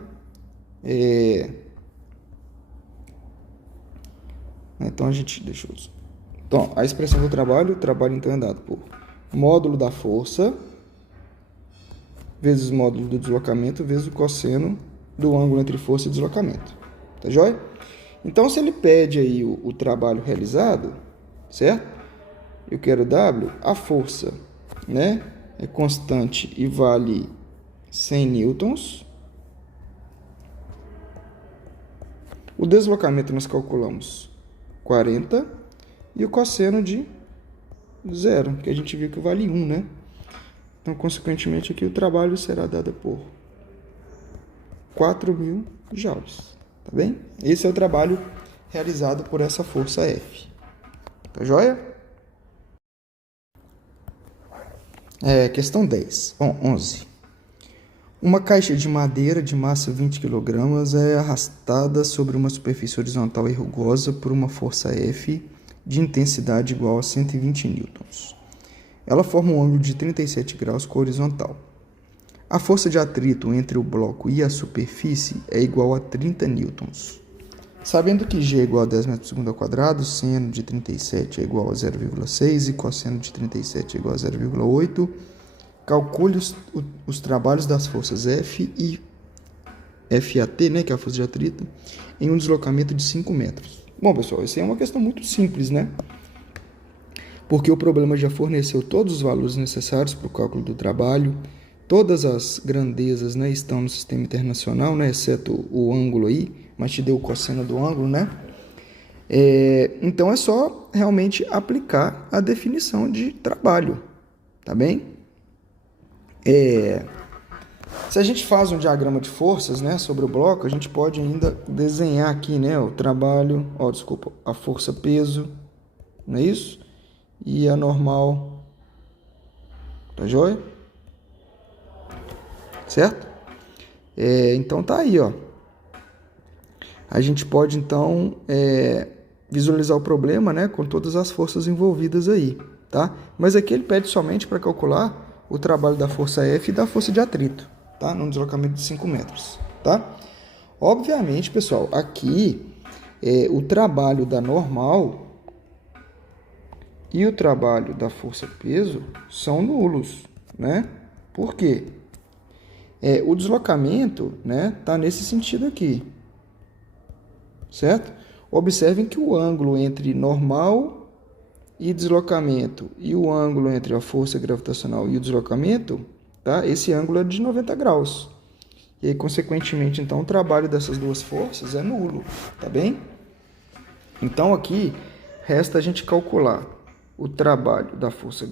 Então, Então, a expressão do trabalho, o trabalho então é dado por módulo da força vezes módulo do deslocamento vezes o cosseno do ângulo entre força e deslocamento. Tá joia? Então, se ele pede aí o trabalho realizado, certo? Eu quero W, a força, né, é constante e vale 100 newtons. O deslocamento nós calculamos 40 e o cosseno de 0, que a gente viu que vale 1, né? Então, consequentemente, aqui o trabalho será dado por 4.000 joules, tá bem? Esse é o trabalho realizado por essa força F. Tá joia? Questão 10. 11. Uma caixa de madeira de massa 20 kg é arrastada sobre uma superfície horizontal e rugosa por uma força F de intensidade igual a 120 newtons. Ela forma um ângulo de 37 graus com a horizontal. A força de atrito entre o bloco e a superfície é igual a 30 newtons. Sabendo que G é igual a 10 metros por segundo ao quadrado, seno de 37 é igual a 0,6 e cosseno de 37 é igual a 0,8, calcule os trabalhos das forças F e FAT, né, que é a força de atrito, em um deslocamento de 5 metros. Bom, pessoal, isso aí é uma questão muito simples, né? Porque o problema já forneceu todos os valores necessários para o cálculo do trabalho, todas as grandezas, né, estão no sistema internacional, né, exceto o ângulo aí, mas te deu o cosseno do ângulo, né? Então é só realmente aplicar a definição de trabalho, tá bem? Se a gente faz um diagrama de forças, né, sobre o bloco, a gente pode ainda desenhar aqui, né, o trabalho, a força peso, não é isso? E a normal, tá joia? Certo? Então tá aí, ó. A gente pode então visualizar o problema, né, com todas as forças envolvidas aí, tá? Mas aqui ele pede somente para calcular o trabalho da força F e da força de atrito, tá? Num deslocamento de 5 metros, tá? Obviamente, pessoal, aqui o trabalho da normal e o trabalho da força-peso são nulos, né? Por quê? O deslocamento, né, tá nesse sentido aqui, certo? Observem que o ângulo entre normal e deslocamento e o ângulo entre a força gravitacional e o deslocamento, tá? Esse ângulo é de 90 graus. E aí, consequentemente, então, o trabalho dessas duas forças é nulo, tá bem? Então, aqui, resta a gente calcular o trabalho da força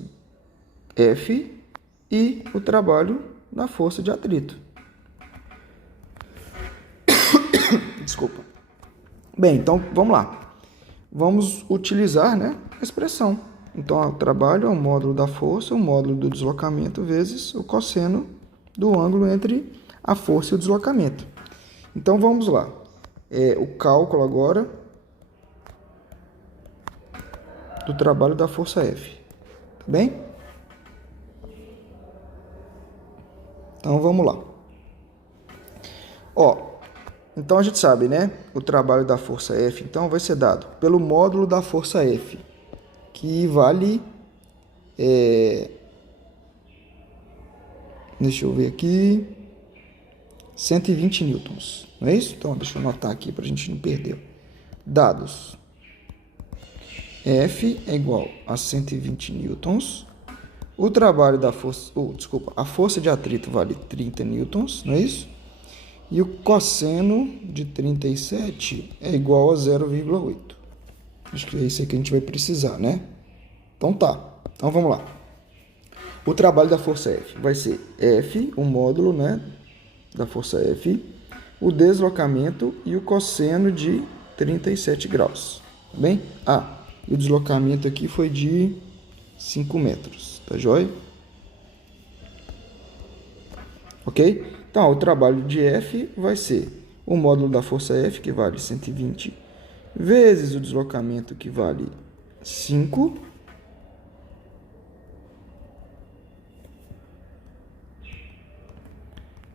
F e o trabalho da força de atrito. Desculpa. Bem, então, vamos lá. Vamos utilizar, né, a expressão. Então, o trabalho é o módulo da força, o módulo do deslocamento, vezes o cosseno do ângulo entre a força e o deslocamento. Então, vamos lá. O cálculo agora do trabalho da força F. Tá bem? Então, vamos lá. Então a gente sabe, né? O trabalho da força F, então, vai ser dado pelo módulo da força F, que vale... deixa eu ver aqui... 120 newtons, não é isso? Então, deixa eu anotar aqui para a gente não perder. Dados. F é igual a 120 newtons. O trabalho da força... a força de atrito vale 30 newtons, não é isso? E o cosseno de 37 é igual a 0,8. Acho que é isso que a gente vai precisar, né? Então tá. Então vamos lá. O trabalho da força F vai ser F, o módulo, né, da força F, o deslocamento e o cosseno de 37 graus. Tá bem? E o deslocamento aqui foi de 5 metros. Tá joia? Ok? Então, o trabalho de F vai ser o módulo da força F, que vale 120, vezes o deslocamento, que vale 5,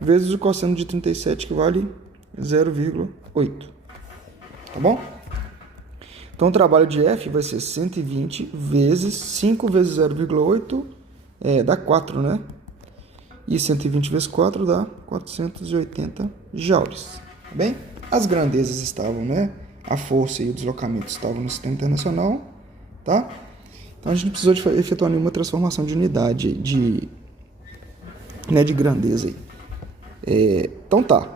vezes o cosseno de 37, que vale 0,8. Tá bom? Então, o trabalho de F vai ser 120 vezes 5 vezes 0,8, dá 4, né? E 120 vezes 4 dá 480 joules. Tá bem? As grandezas estavam, né? A força e o deslocamento estavam no sistema internacional, tá? Então, a gente não precisou de efetuar nenhuma transformação de unidade, de grandeza aí. Então, tá.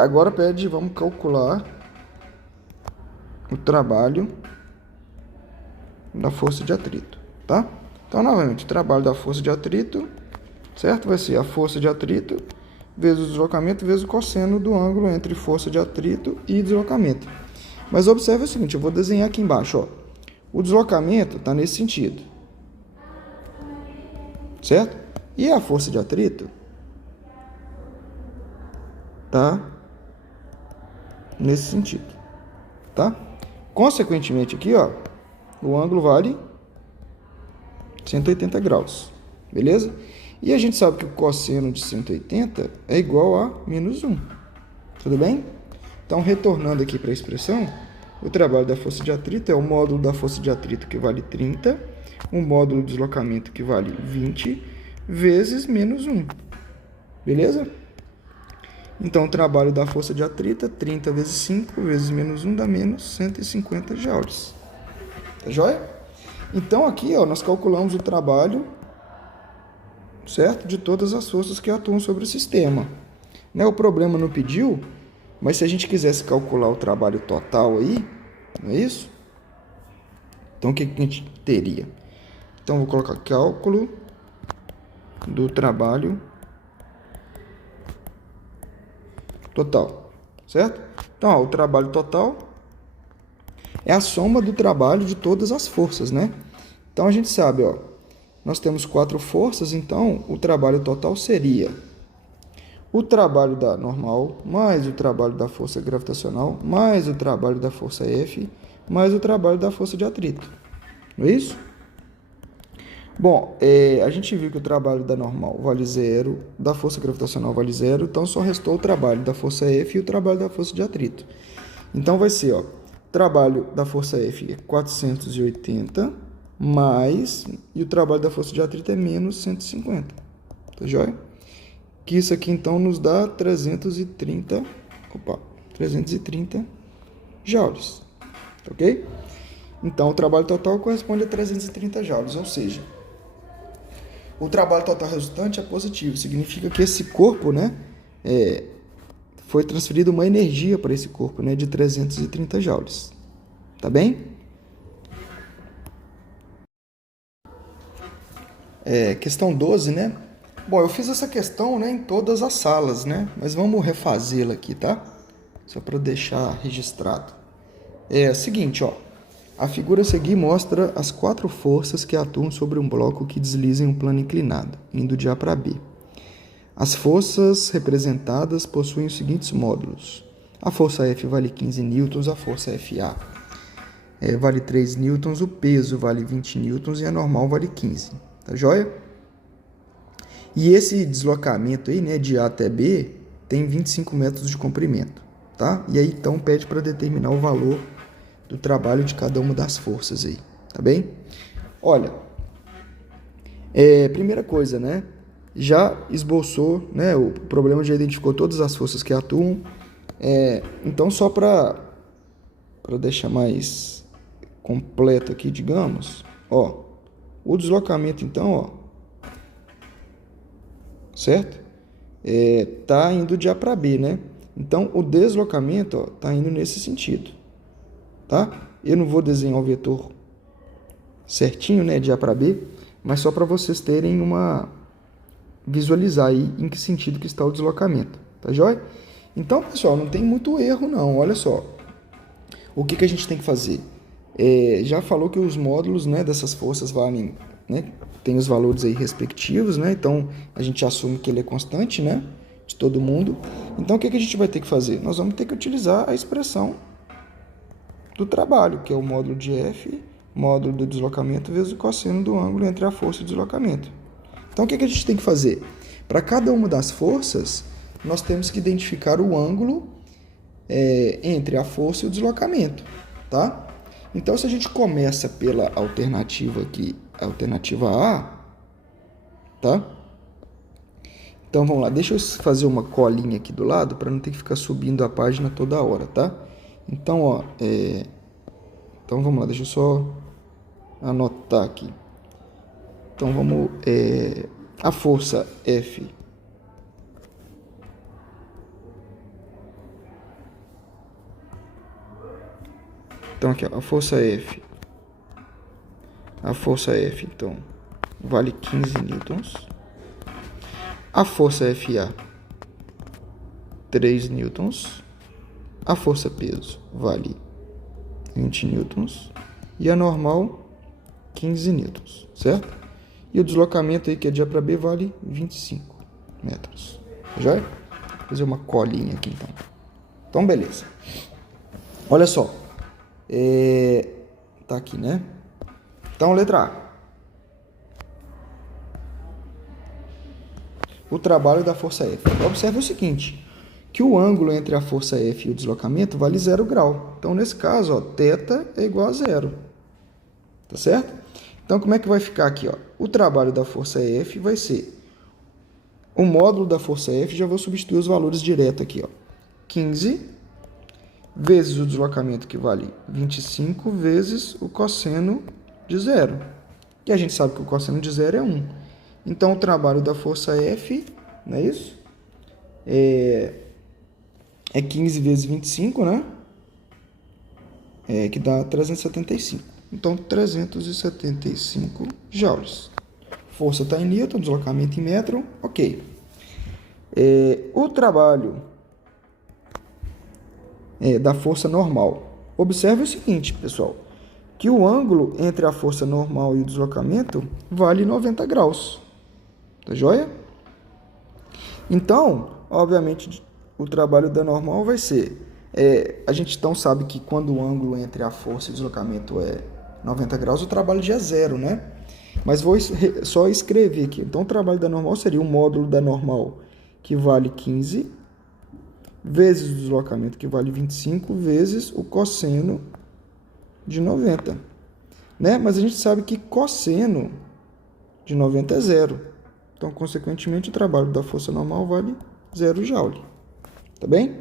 Agora vamos calcular o trabalho da força de atrito, tá? Então, novamente, o trabalho da força de atrito, certo? Vai ser a força de atrito vezes o deslocamento vezes o cosseno do ângulo entre força de atrito e deslocamento. Mas observe o seguinte, eu vou desenhar aqui embaixo, ó. O deslocamento está nesse sentido, certo? E a força de atrito tá nesse sentido, tá? Consequentemente aqui, ó, o ângulo vale 180 graus, beleza? E a gente sabe que o cosseno de 180 é igual a menos 1, tudo bem? Então, retornando aqui para a expressão, o trabalho da força de atrito é o módulo da força de atrito, que vale 30, o módulo de deslocamento, que vale 20, vezes menos 1, beleza? Então, o trabalho da força de atrito é 30 vezes 5 vezes menos 1 dá menos 150 joules. Tá joia? Então, aqui, ó, nós calculamos o trabalho, certo? De todas as forças que atuam sobre o sistema. Né? O problema não pediu, mas se a gente quisesse calcular o trabalho total aí, não é isso? Então, o que a gente teria? Então, vou colocar cálculo do trabalho total, certo? Então, ó, o trabalho total é a soma do trabalho de todas as forças, né? Então, a gente sabe, ó, nós temos 4 forças, então o trabalho total seria o trabalho da normal, mais o trabalho da força gravitacional, mais o trabalho da força F, mais o trabalho da força de atrito. Não é isso? Bom, a gente viu que o trabalho da normal vale 0, da força gravitacional vale 0, então só restou o trabalho da força F e o trabalho da força de atrito. Então vai ser, ó, trabalho da força F é 480, mais, e o trabalho da força de atrito é menos 150. Tá joia? Que isso aqui então nos dá 330 joules, ok? Então o trabalho total corresponde a 330 joules, ou seja, o trabalho total resultante é positivo, significa que esse corpo, né, foi transferida uma energia para esse corpo, né, de 330 joules, tá bem? Questão 12, né? Bom, eu fiz essa questão, né, em todas as salas, né? Mas vamos refazê-la aqui, tá? Só para deixar registrado. É o seguinte, ó. A figura a seguir mostra as 4 forças que atuam sobre um bloco que desliza em um plano inclinado, indo de A para B. As forças representadas possuem os seguintes módulos. A força F vale 15 newtons, a força FA vale 3 newtons, o peso vale 20 newtons e a normal vale 15. Tá joia? E esse deslocamento aí, né, de A até B, tem 25 metros de comprimento, tá? E aí, então, pede para determinar o valor do trabalho de cada uma das forças aí, tá bem? Olha, primeira coisa, né, já esboçou, né, o problema já identificou todas as forças que atuam, então, só para deixar mais completo aqui, digamos, ó, o deslocamento, então, ó, certo? Tá indo de A para B, né? Então, o deslocamento, ó, tá indo nesse sentido, tá? Eu não vou desenhar o vetor certinho, né, de A para B, mas só para vocês terem visualizar aí em que sentido que está o deslocamento, tá joia? Então, pessoal, não tem muito erro não, olha só. O que a gente tem que fazer? Já falou que os módulos, né, dessas forças valem, né, tem os valores aí respectivos, né? Então, a gente assume que ele é constante, né? De todo mundo. Então, o que a gente vai ter que fazer? Nós vamos ter que utilizar a expressão do trabalho, que é o módulo de F, módulo do deslocamento, vezes o cosseno do ângulo entre a força e o deslocamento. Então, o que a gente tem que fazer? Para cada uma das forças, nós temos que identificar o ângulo entre a força e o deslocamento, tá? Então, se a gente começa pela alternativa aqui, alternativa A, tá? Então, vamos lá. Deixa eu fazer uma colinha aqui do lado para não ter que ficar subindo a página toda hora, tá? Então, ó, então vamos lá. Deixa eu só anotar aqui. Então, vamos... a força F então, aqui, ó, a força F, então, vale 15 newtons. A força FA, 3 newtons. A força peso vale 20 newtons. E a normal, 15 newtons, certo? E o deslocamento aí, que é de A para B, vale 25 metros. Já é? Vou fazer uma colinha aqui, então. Então, beleza. Olha só. Tá aqui, né? Então, letra A. O trabalho da força F. Observe o seguinte, que o ângulo entre a força F e o deslocamento vale 0 grau. Então, nesse caso, ó, θ é igual a 0. Tá certo? Então, como é que vai ficar aqui? Ó? O trabalho da força F vai ser o módulo da força F, já vou substituir os valores direto aqui. Ó. 15 vezes o deslocamento, que vale 25, vezes o cosseno de 0. E a gente sabe que o cosseno de 0 é 1. Então, o trabalho da força F, não é isso? É 15 vezes 25, né? Que dá 375. Então, 375 joules. Força está em newton, deslocamento em metro, ok. O trabalho da força normal. Observe o seguinte, pessoal, que o ângulo entre a força normal e o deslocamento vale 90 graus. Tá joia? Então, obviamente, o trabalho da normal vai ser... a gente então sabe que quando o ângulo entre a força e o deslocamento é 90 graus, o trabalho já é 0, né? Mas vou só escrever aqui. Então, o trabalho da normal seria o módulo da normal, que vale 15, vezes o deslocamento, que vale 25, vezes o cosseno de 90. Né? Mas a gente sabe que cosseno de 90 é 0. Então, consequentemente, o trabalho da força normal vale 0 joule. Tá bem?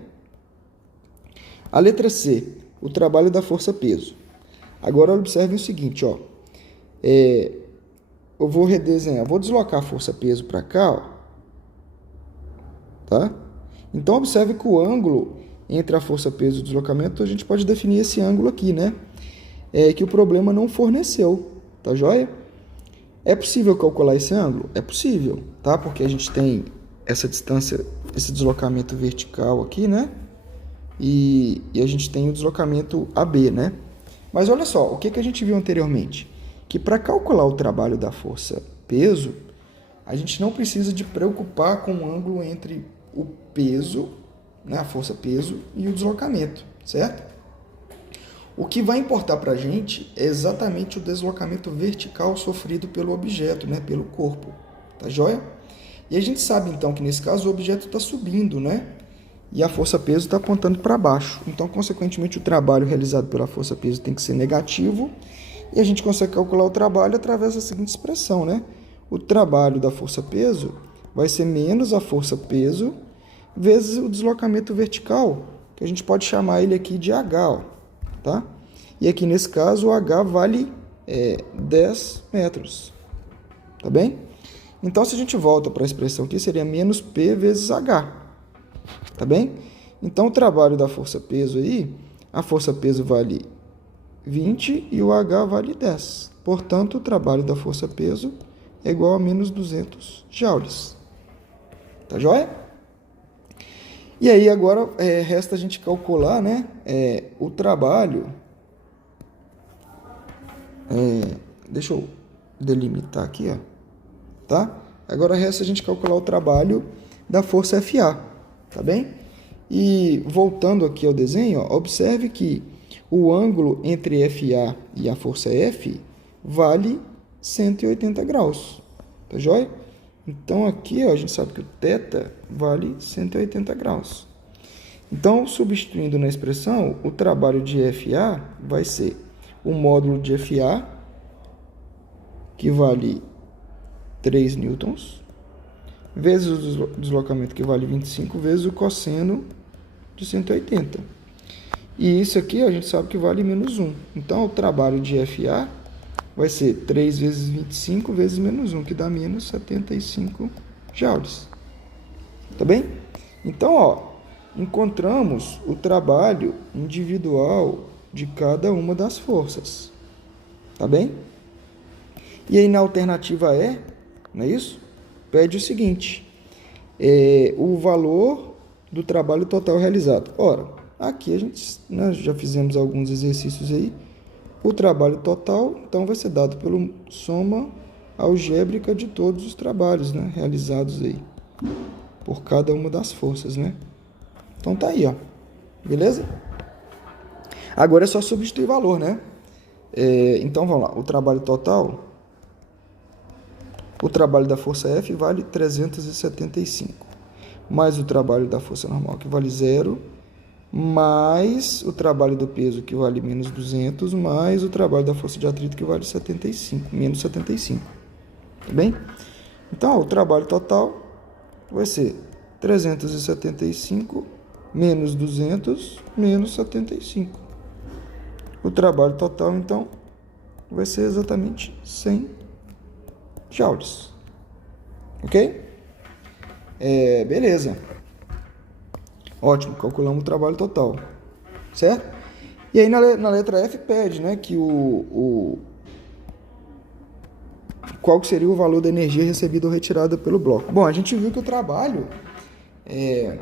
A letra C, o trabalho da força peso. Agora, observe o seguinte, ó. Eu vou redesenhar, vou deslocar a força peso para cá, ó. Tá? Então, observe que o ângulo entre a força peso e o deslocamento, a gente pode definir esse ângulo aqui, né? Que o problema não forneceu, tá joia? É possível calcular esse ângulo? É possível, tá? Porque a gente tem essa distância, esse deslocamento vertical aqui, né? E a gente tem o deslocamento AB, né? Mas olha só, o que a gente viu anteriormente? Que para calcular o trabalho da força peso, a gente não precisa de preocupar com o ângulo entre o peso, né, a força peso, e o deslocamento, certo? O que vai importar para a gente é exatamente o deslocamento vertical sofrido pelo objeto, né, pelo corpo, tá joia? E a gente sabe então que nesse caso o objeto está subindo, né? E a força-peso está apontando para baixo. Então, consequentemente, o trabalho realizado pela força-peso tem que ser negativo. E a gente consegue calcular o trabalho através da seguinte expressão, né? O trabalho da força-peso vai ser menos a força-peso vezes o deslocamento vertical, que a gente pode chamar ele aqui de H, ó, tá? E aqui, nesse caso, o H vale 10 metros. Tá bem? Então, se a gente volta para a expressão aqui, seria menos P vezes H. Tá bem? Então, o trabalho da força-peso aí, a força-peso vale 20 e o H vale 10. Portanto, o trabalho da força-peso é igual a menos 200 joules. Tá joia? E aí, agora, resta a gente calcular, né, o trabalho. Deixa eu delimitar aqui, ó. Tá? Agora, resta a gente calcular o trabalho da força FA. Tá bem? E voltando aqui ao desenho, ó, observe que o ângulo entre FA e a força F vale 180 graus. Tá joia? Então, aqui, ó, a gente sabe que o θ vale 180 graus. Então, substituindo na expressão, o trabalho de FA vai ser o módulo de FA, que vale 3 newtons, vezes o deslocamento, que vale 25, vezes o cosseno de 180. E isso aqui a gente sabe que vale menos 1. Então, o trabalho de FA vai ser 3 vezes 25 vezes menos 1, que dá menos 75 joules. Tá bem? Então, ó, encontramos o trabalho individual de cada uma das forças. Tá bem? E aí na alternativa E, não é isso? Pede o seguinte, o valor do trabalho total realizado. Ora, aqui a gente, nós já fizemos alguns exercícios aí. O trabalho total, então, vai ser dado pela soma algébrica de todos os trabalhos, né, realizados aí, por cada uma das forças, né? Então tá aí, ó. Beleza? Agora é só substituir valor, né? Então vamos lá. O trabalho total, o trabalho da força F vale 375, mais o trabalho da força normal, que vale 0, mais o trabalho do peso, que vale menos 200, mais o trabalho da força de atrito, que vale 75, menos 75. Tá bem? Então, o trabalho total vai ser 375 menos 200 menos 75. O trabalho total, então, vai ser exatamente 100 joules. Ok? Beleza. Ótimo, calculamos o trabalho total. Certo? E aí, na letra F, pede, né, que qual que seria o valor da energia recebida ou retirada pelo bloco. Bom, a gente viu que o trabalho ele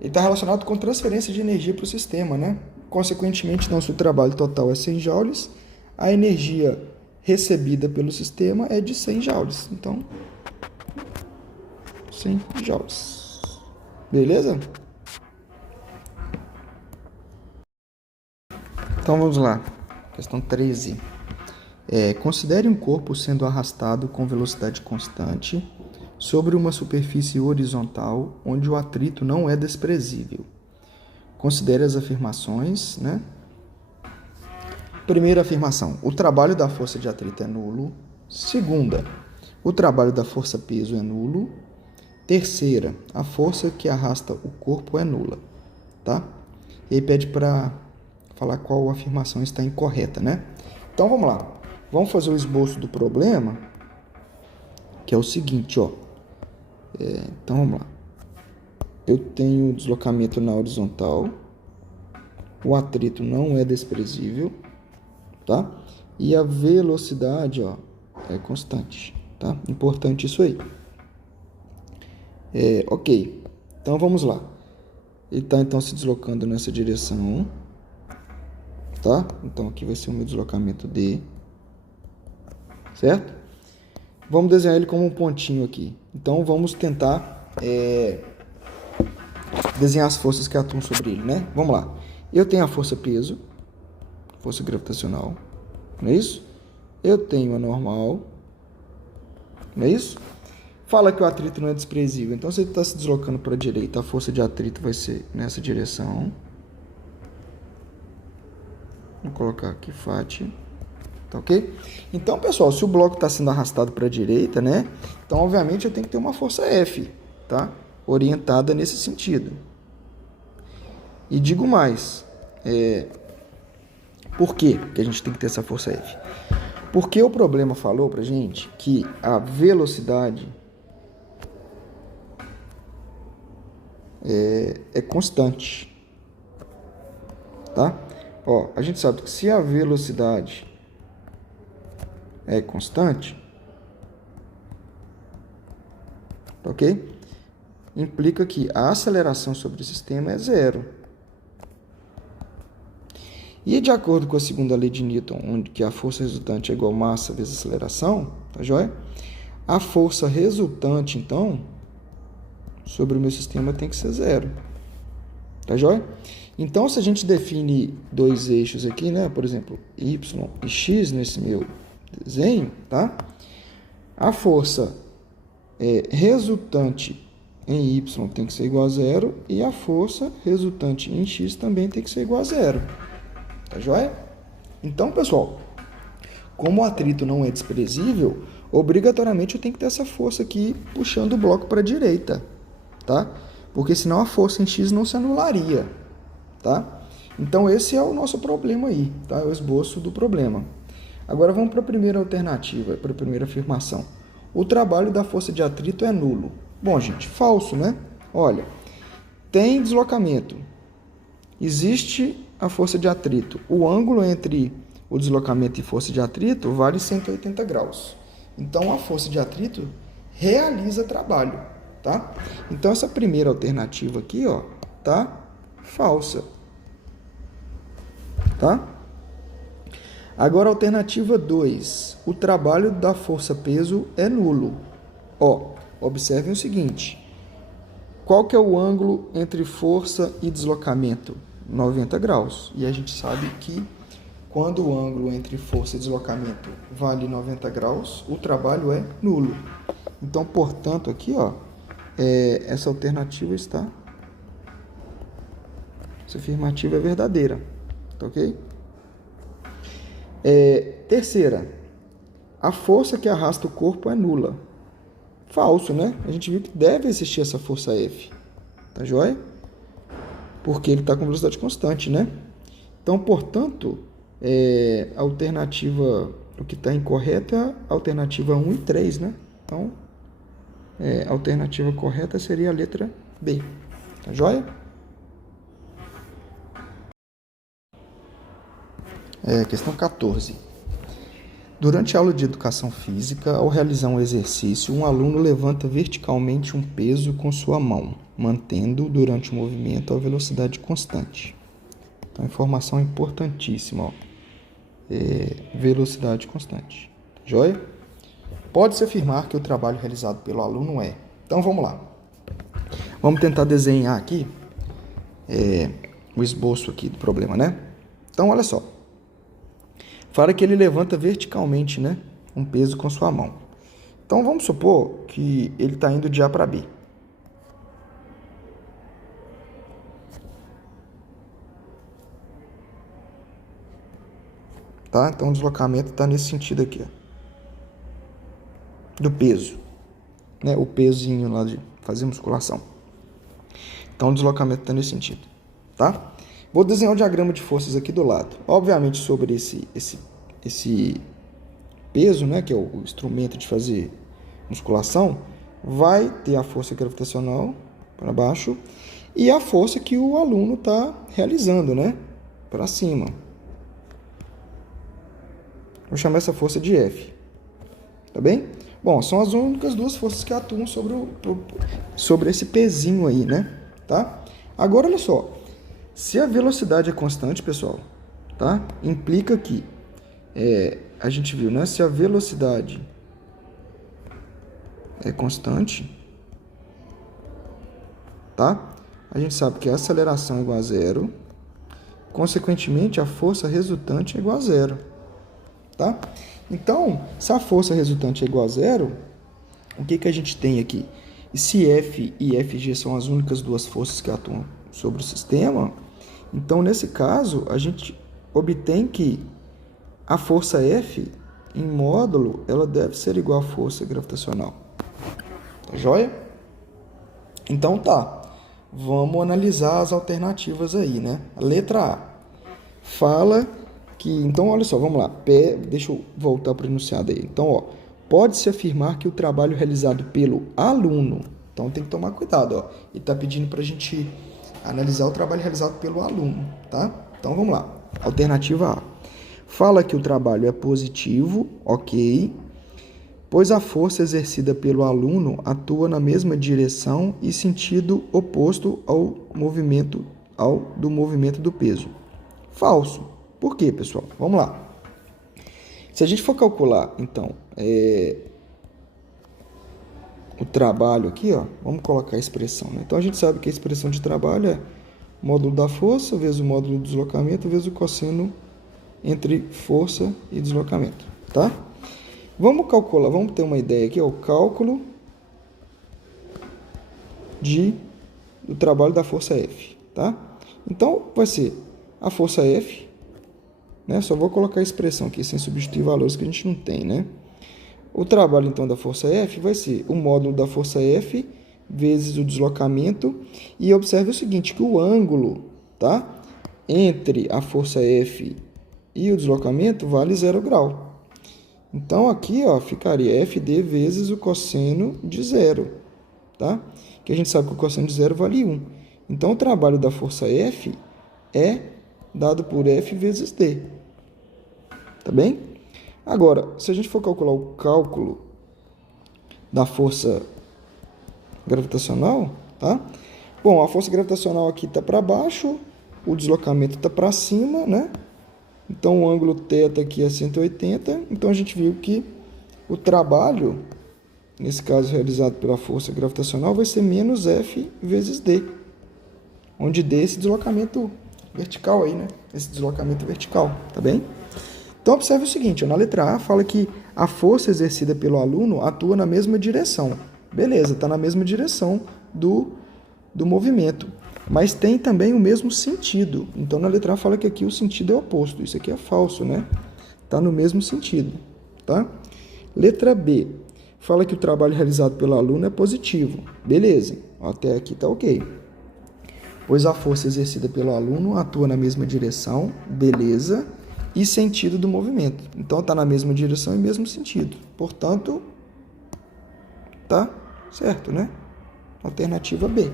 está relacionado com transferência de energia para o sistema, né? Consequentemente, então, se o trabalho total é 100 joules, a energia recebida pelo sistema é de 100 joules. Então, 100 joules. Beleza? Então, vamos lá. Questão 13. Considere um corpo sendo arrastado com velocidade constante sobre uma superfície horizontal onde o atrito não é desprezível. Considere as afirmações, né? Primeira afirmação, o trabalho da força de atrito é nulo. Segunda, o trabalho da força-peso é nulo. Terceira, a força que arrasta o corpo é nula, tá? E aí pede para falar qual afirmação está incorreta, né? Então, vamos lá. Vamos fazer o esboço do problema, que é o seguinte, ó. Então, vamos lá. Eu tenho deslocamento na horizontal. O atrito não é desprezível, tá? E a velocidade, ó, é constante, tá? Importante isso aí. Ok. Então, vamos lá. Ele está, então, se deslocando nessa direção, tá? Então, aqui vai ser o meu deslocamento D, certo? Vamos desenhar ele como um pontinho aqui. Então, vamos tentar desenhar as forças que atuam sobre ele, né? Vamos lá. Eu tenho a força-peso, força gravitacional, não é isso? Eu tenho a normal, não é isso? Fala que o atrito não é desprezível. Então, se ele está se deslocando para a direita, a força de atrito vai ser nessa direção. Vou colocar aqui FAT. Tá ok? Então, pessoal, se o bloco está sendo arrastado para a direita, né? Então, obviamente, eu tenho que ter uma força F, tá? Orientada nesse sentido. E digo mais. Por que a gente tem que ter essa força F? Porque o problema falou pra gente que a velocidade é constante, tá? Ó, a gente sabe que se a velocidade é constante, tá ok? Implica que a aceleração sobre o sistema é zero. E de acordo com a segunda lei de Newton, onde que a força resultante é igual a massa vezes aceleração, tá joia? A força resultante, então, sobre o meu sistema tem que ser zero, tá joia? Então, se a gente define dois eixos aqui, né? Por exemplo, Y e X nesse meu desenho, tá? A força resultante em Y tem que ser igual a zero e a força resultante em X também tem que ser igual a zero. Tá joia? Então, pessoal, como o atrito não é desprezível, obrigatoriamente eu tenho que ter essa força aqui puxando o bloco para a direita, tá? Porque senão a força em X não se anularia, tá? Então, esse é o nosso problema aí, tá? É o esboço do problema. Agora, vamos para a primeira alternativa, para a primeira afirmação. O trabalho da força de atrito é nulo. Bom, gente, falso, né? Olha, tem deslocamento. Existe a força de atrito. O ângulo entre o deslocamento e força de atrito vale 180 graus. Então, a força de atrito realiza trabalho, tá? Então, essa primeira alternativa aqui, ó, tá falsa, tá? Agora, a alternativa 2, o trabalho da força-peso é nulo. Ó, observem o seguinte, qual que é o ângulo entre força e deslocamento? 90 graus. E a gente sabe que quando o ângulo entre força e deslocamento vale 90 graus, o trabalho é nulo. Então, portanto, aqui, ó, essa alternativa está... Essa afirmativa é verdadeira, tá ok? Terceira, a força que arrasta o corpo é nula. Falso, né? A gente viu que deve existir essa força F, tá joia? Porque ele está com velocidade constante, né? Então, portanto, a alternativa, o que está incorreto é a alternativa 1 e 3, né? Então, a alternativa correta seria a letra B, tá joia? Questão 14. Durante a aula de educação física, ao realizar um exercício, um aluno levanta verticalmente um peso com sua mão, mantendo durante o movimento a velocidade constante. Então, informação importantíssima, ó. Velocidade constante. Joia? Pode-se afirmar que o trabalho realizado pelo aluno é... Então, vamos lá. Vamos tentar desenhar aqui o esboço aqui do problema, né? Então, olha só. Fala que ele levanta verticalmente, né, um peso com sua mão. Então, vamos supor que ele está indo de A para B. Tá? Então, o deslocamento está nesse sentido aqui, ó, do peso. Né? O pezinho lá de fazer musculação. Então, o deslocamento está nesse sentido. Tá? Vou desenhar o diagrama de forças aqui do lado. Obviamente, sobre esse peso, né, que é o instrumento de fazer musculação, vai ter a força gravitacional para baixo e a força que o aluno está realizando, né, para cima. Vou chamar essa força de F. Tá bem? Bom, são as únicas duas forças que atuam sobre esse pezinho aí, né? Tá? Agora, olha só. Se a velocidade é constante, pessoal, tá? Implica que, a gente viu, né? Se a velocidade é constante, tá? A gente sabe que a aceleração é igual a zero. Consequentemente, a força resultante é igual a zero, tá? Então, se a força resultante é igual a zero, o que a gente tem aqui? E se F e FG são as únicas duas forças que atuam sobre o sistema, então, nesse caso, a gente obtém que a força F em módulo, ela deve ser igual à força gravitacional. Tá joia? Então, tá. Vamos analisar as alternativas aí, né? A letra A fala que... Então, olha só, vamos lá. Deixa eu voltar para o enunciado aí. Então, ó, pode-se afirmar que o trabalho realizado pelo aluno... Então, tem que tomar cuidado, ó. E tá pedindo para a gente analisar o trabalho realizado pelo aluno, tá? Então, vamos lá. Alternativa A. Fala que o trabalho é positivo, ok, pois a força exercida pelo aluno atua na mesma direção e sentido oposto do movimento do peso. Falso. Por quê, pessoal? Vamos lá. Se a gente for calcular, então, o trabalho aqui, ó, vamos colocar a expressão, né? Então, a gente sabe que a expressão de trabalho é o módulo da força vezes o módulo do deslocamento vezes o cosseno entre força e deslocamento, tá? Vamos calcular, vamos ter uma ideia aqui, ó, o cálculo do trabalho da força F, tá? Então, vai ser a força F, né? Só vou colocar a expressão aqui, sem substituir valores que a gente não tem, né? O trabalho, então, da força F vai ser o módulo da força F vezes o deslocamento. E observe o seguinte, que o ângulo, tá, entre a força F e o deslocamento vale 0 grau. Então, aqui, ó, ficaria FD vezes o cosseno de 0, tá? Que a gente sabe que o cosseno de 0 vale 1. Então, o trabalho da força F é dado por F vezes D. tá bem? Agora, se a gente for calcular o cálculo da força gravitacional, tá? Bom, a força gravitacional aqui está para baixo, o deslocamento está para cima, né? Então, o ângulo θ aqui é 180. Então, a gente viu que o trabalho, nesse caso realizado pela força gravitacional, vai ser menos F vezes D, onde D é esse deslocamento vertical aí, né? Esse deslocamento vertical, tá bem? Então, observe o seguinte, na letra A fala que a força exercida pelo aluno atua na mesma direção. Beleza, está na mesma direção do movimento, mas tem também o mesmo sentido. Então, na letra A fala que aqui o sentido é oposto. Isso aqui é falso, né? Está no mesmo sentido, tá? Letra B fala que o trabalho realizado pelo aluno é positivo. Beleza, até aqui está ok. Pois a força exercida pelo aluno atua na mesma direção, beleza, e sentido do movimento. Então, está na mesma direção e mesmo sentido. Portanto, tá certo, né? Alternativa B.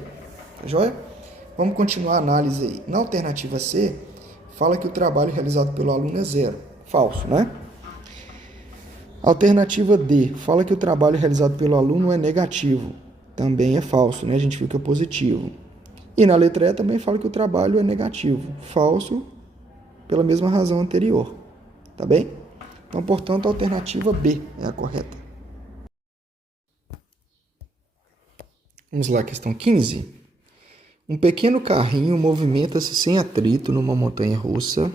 Tá joia? Vamos continuar a análise aí. Na alternativa C, fala que o trabalho realizado pelo aluno é zero. Falso, né? Alternativa D, fala que o trabalho realizado pelo aluno é negativo. Também é falso, né? A gente fica positivo. E na letra E também fala que o trabalho é negativo. Falso, pela mesma razão anterior. Tá bem? Então, portanto, a alternativa B é a correta. Vamos lá, questão 15. Um pequeno carrinho movimenta-se sem atrito numa montanha-russa,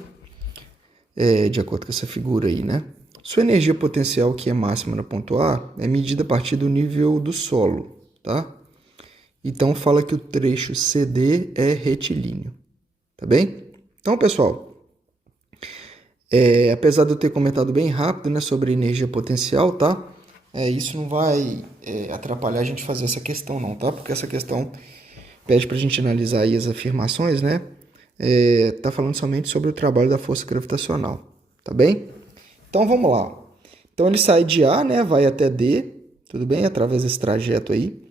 de acordo com essa figura aí, né? Sua energia potencial, que é máxima no ponto A, é medida a partir do nível do solo, tá? Então, fala que o trecho CD é retilíneo, tá bem? Então, pessoal, apesar de eu ter comentado bem rápido, né, sobre energia potencial, tá? Isso não vai atrapalhar a gente fazer essa questão, não, tá? Porque essa questão pede para a gente analisar aí as afirmações, né? Tá falando somente sobre o trabalho da força gravitacional, tá bem? Então, vamos lá. Então, ele sai de A, né? Vai até D, tudo bem? Através desse trajeto aí.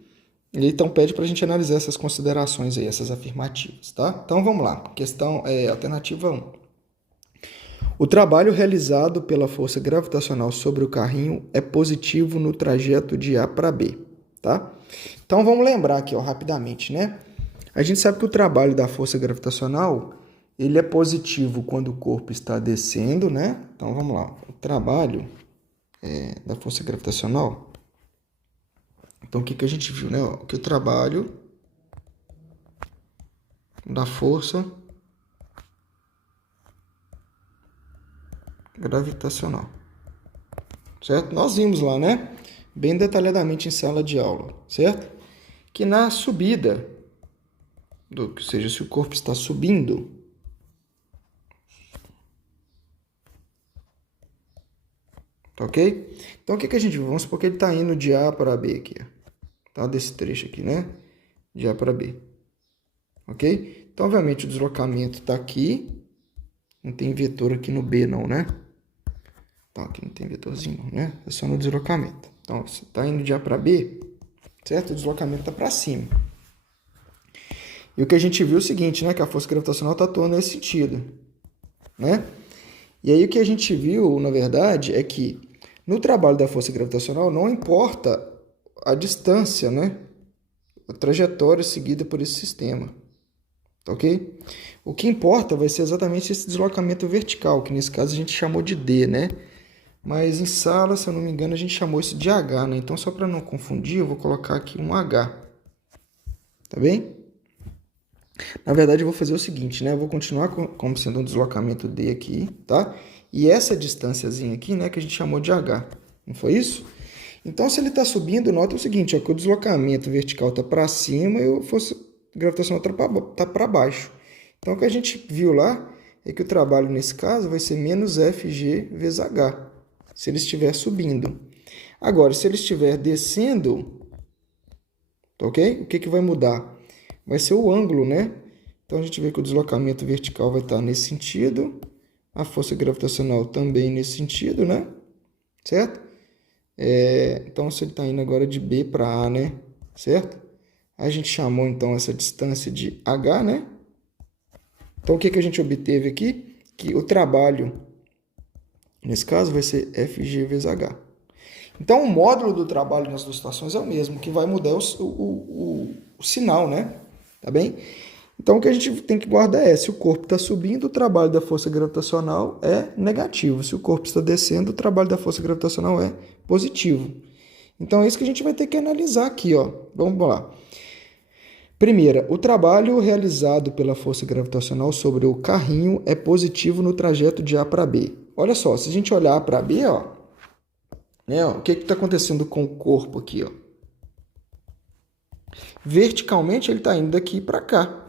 E então, pede para a gente analisar essas considerações aí, essas afirmativas, tá? Então, vamos lá. Questão alternativa 1. O trabalho realizado pela força gravitacional sobre o carrinho é positivo no trajeto de A para B, tá? Então, vamos lembrar aqui, ó, rapidamente, né? A gente sabe que o trabalho da força gravitacional, ele é positivo quando o corpo está descendo, né? Então, vamos lá. O trabalho da força gravitacional. Então, o que a gente viu, né? Que o trabalho da força gravitacional, certo? Nós vimos lá, né? Bem detalhadamente em sala de aula, certo? Que na subida, ou seja, se o corpo está subindo, tá ok? Então, o que a gente viu? Vamos supor que ele está indo de A para B aqui, ó. Tá? Desse trecho aqui, né? De A para B, ok? Então, obviamente, o deslocamento está aqui, não tem vetor aqui no B não, né? Então, aqui não tem vetorzinho, né? É só no deslocamento. Então, você está indo de A para B, certo? O deslocamento está para cima. E o que a gente viu é o seguinte, né? Que a força gravitacional está atuando nesse sentido, né? E aí o que a gente viu, na verdade, é que no trabalho da força gravitacional não importa a distância, né? A trajetória seguida por esse sistema, tá ok? O que importa vai ser exatamente esse deslocamento vertical, que nesse caso a gente chamou de D, né? Mas em sala, se eu não me engano, a gente chamou isso de H, né? Então, só para não confundir, eu vou colocar aqui um H. Tá bem? Na verdade, eu vou fazer o seguinte, né? Eu vou continuar como sendo um deslocamento D aqui, tá? E essa distânciazinha aqui, né, que a gente chamou de H. Não foi isso? Então, se ele está subindo, nota o seguinte, ó, que o deslocamento vertical está para cima e a força gravitacional está para baixo. Então, o que a gente viu lá é que o trabalho, nesse caso, vai ser menos FG vezes H, se ele estiver subindo. Agora, se ele estiver descendo, tá ok? O que vai mudar? Vai ser o ângulo, né? Então, a gente vê que o deslocamento vertical vai estar nesse sentido, a força gravitacional também nesse sentido, né? Certo? Então, se ele está indo agora de B para A, né? Certo? A gente chamou, então, essa distância de H, né? Então, o que a gente obteve aqui? Que o trabalho Nesse caso, vai ser FG vezes H. Então, o módulo do trabalho nas duas situações é o mesmo, que vai mudar o sinal, né? Tá bem? Então, o que a gente tem que guardar é, se o corpo está subindo, o trabalho da força gravitacional é negativo. Se o corpo está descendo, o trabalho da força gravitacional é positivo. Então, é isso que a gente vai ter que analisar aqui, ó. Vamos lá. Primeira, o trabalho realizado pela força gravitacional sobre o carrinho é positivo no trajeto de A para B. Olha só, se a gente olhar A para B, ó, né, ó, o que está acontecendo com o corpo aqui, ó? Verticalmente, ele está indo daqui para cá,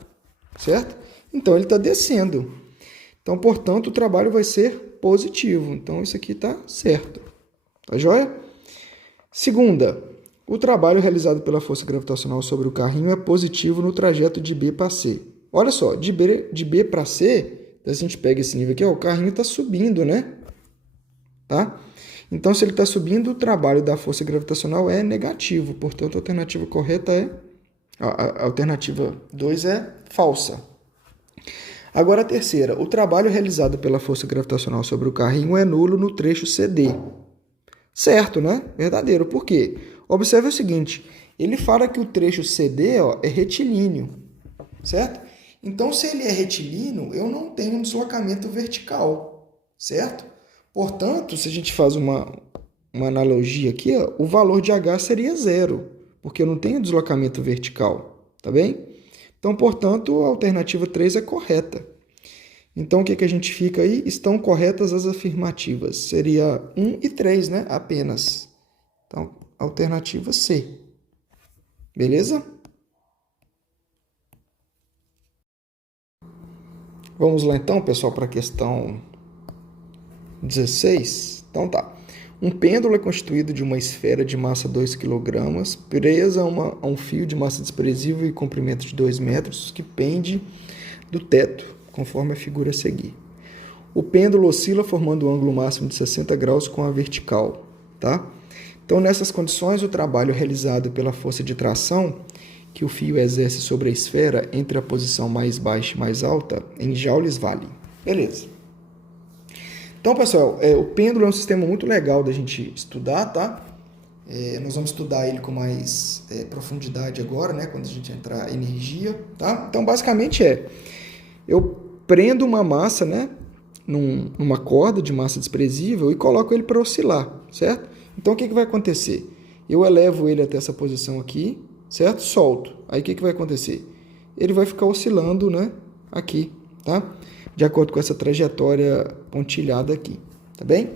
certo? Então, ele está descendo. Então, portanto, o trabalho vai ser positivo. Então, isso aqui está certo. Tá joia? Segunda, o trabalho realizado pela força gravitacional sobre o carrinho é positivo no trajeto de B para C. Olha só, de B para C, se a gente pega esse nível aqui, ó, o carrinho está subindo, né? Tá? Então, se ele está subindo, o trabalho da força gravitacional é negativo. Portanto, a alternativa correta é... A alternativa 2 é falsa. Agora a terceira. O trabalho realizado pela força gravitacional sobre o carrinho é nulo no trecho CD. Certo, né? Verdadeiro. Por quê? Observe o seguinte. Ele fala que o trecho CD, ó, é retilíneo. Certo? Então, se ele é retilíneo, eu não tenho um deslocamento vertical. Certo? Portanto, se a gente faz uma analogia aqui, ó, o valor de H seria zero, porque eu não tenho deslocamento vertical. Tá bem? Então, portanto, a alternativa 3 é correta. Então, o que a gente fica aí? Estão corretas as afirmativas. Seria 1 e 3, né? Apenas. Então, alternativa C. Beleza? Vamos lá então, pessoal, para a questão 16. Então tá. Um pêndulo é constituído de uma esfera de massa 2 kg, presa a um fio de massa desprezível e comprimento de 2 metros, que pende do teto, conforme a figura a seguir. O pêndulo oscila formando um ângulo máximo de 60 graus com a vertical. Tá? Então, nessas condições, o trabalho realizado pela força de tração que o fio exerce sobre a esfera entre a posição mais baixa e mais alta, em joules vale. Beleza. Então, pessoal, o pêndulo é um sistema muito legal da gente estudar, tá? Nós vamos estudar ele com mais profundidade agora, né? Quando a gente entrar em energia, tá? Então, basicamente eu prendo uma massa, né? Numa corda de massa desprezível e coloco ele para oscilar, certo? Então, o que vai acontecer? Eu elevo ele até essa posição aqui, certo? Solto. Aí, o que vai acontecer? Ele vai ficar oscilando, né? Aqui, tá? De acordo com essa trajetória pontilhada aqui, tá bem?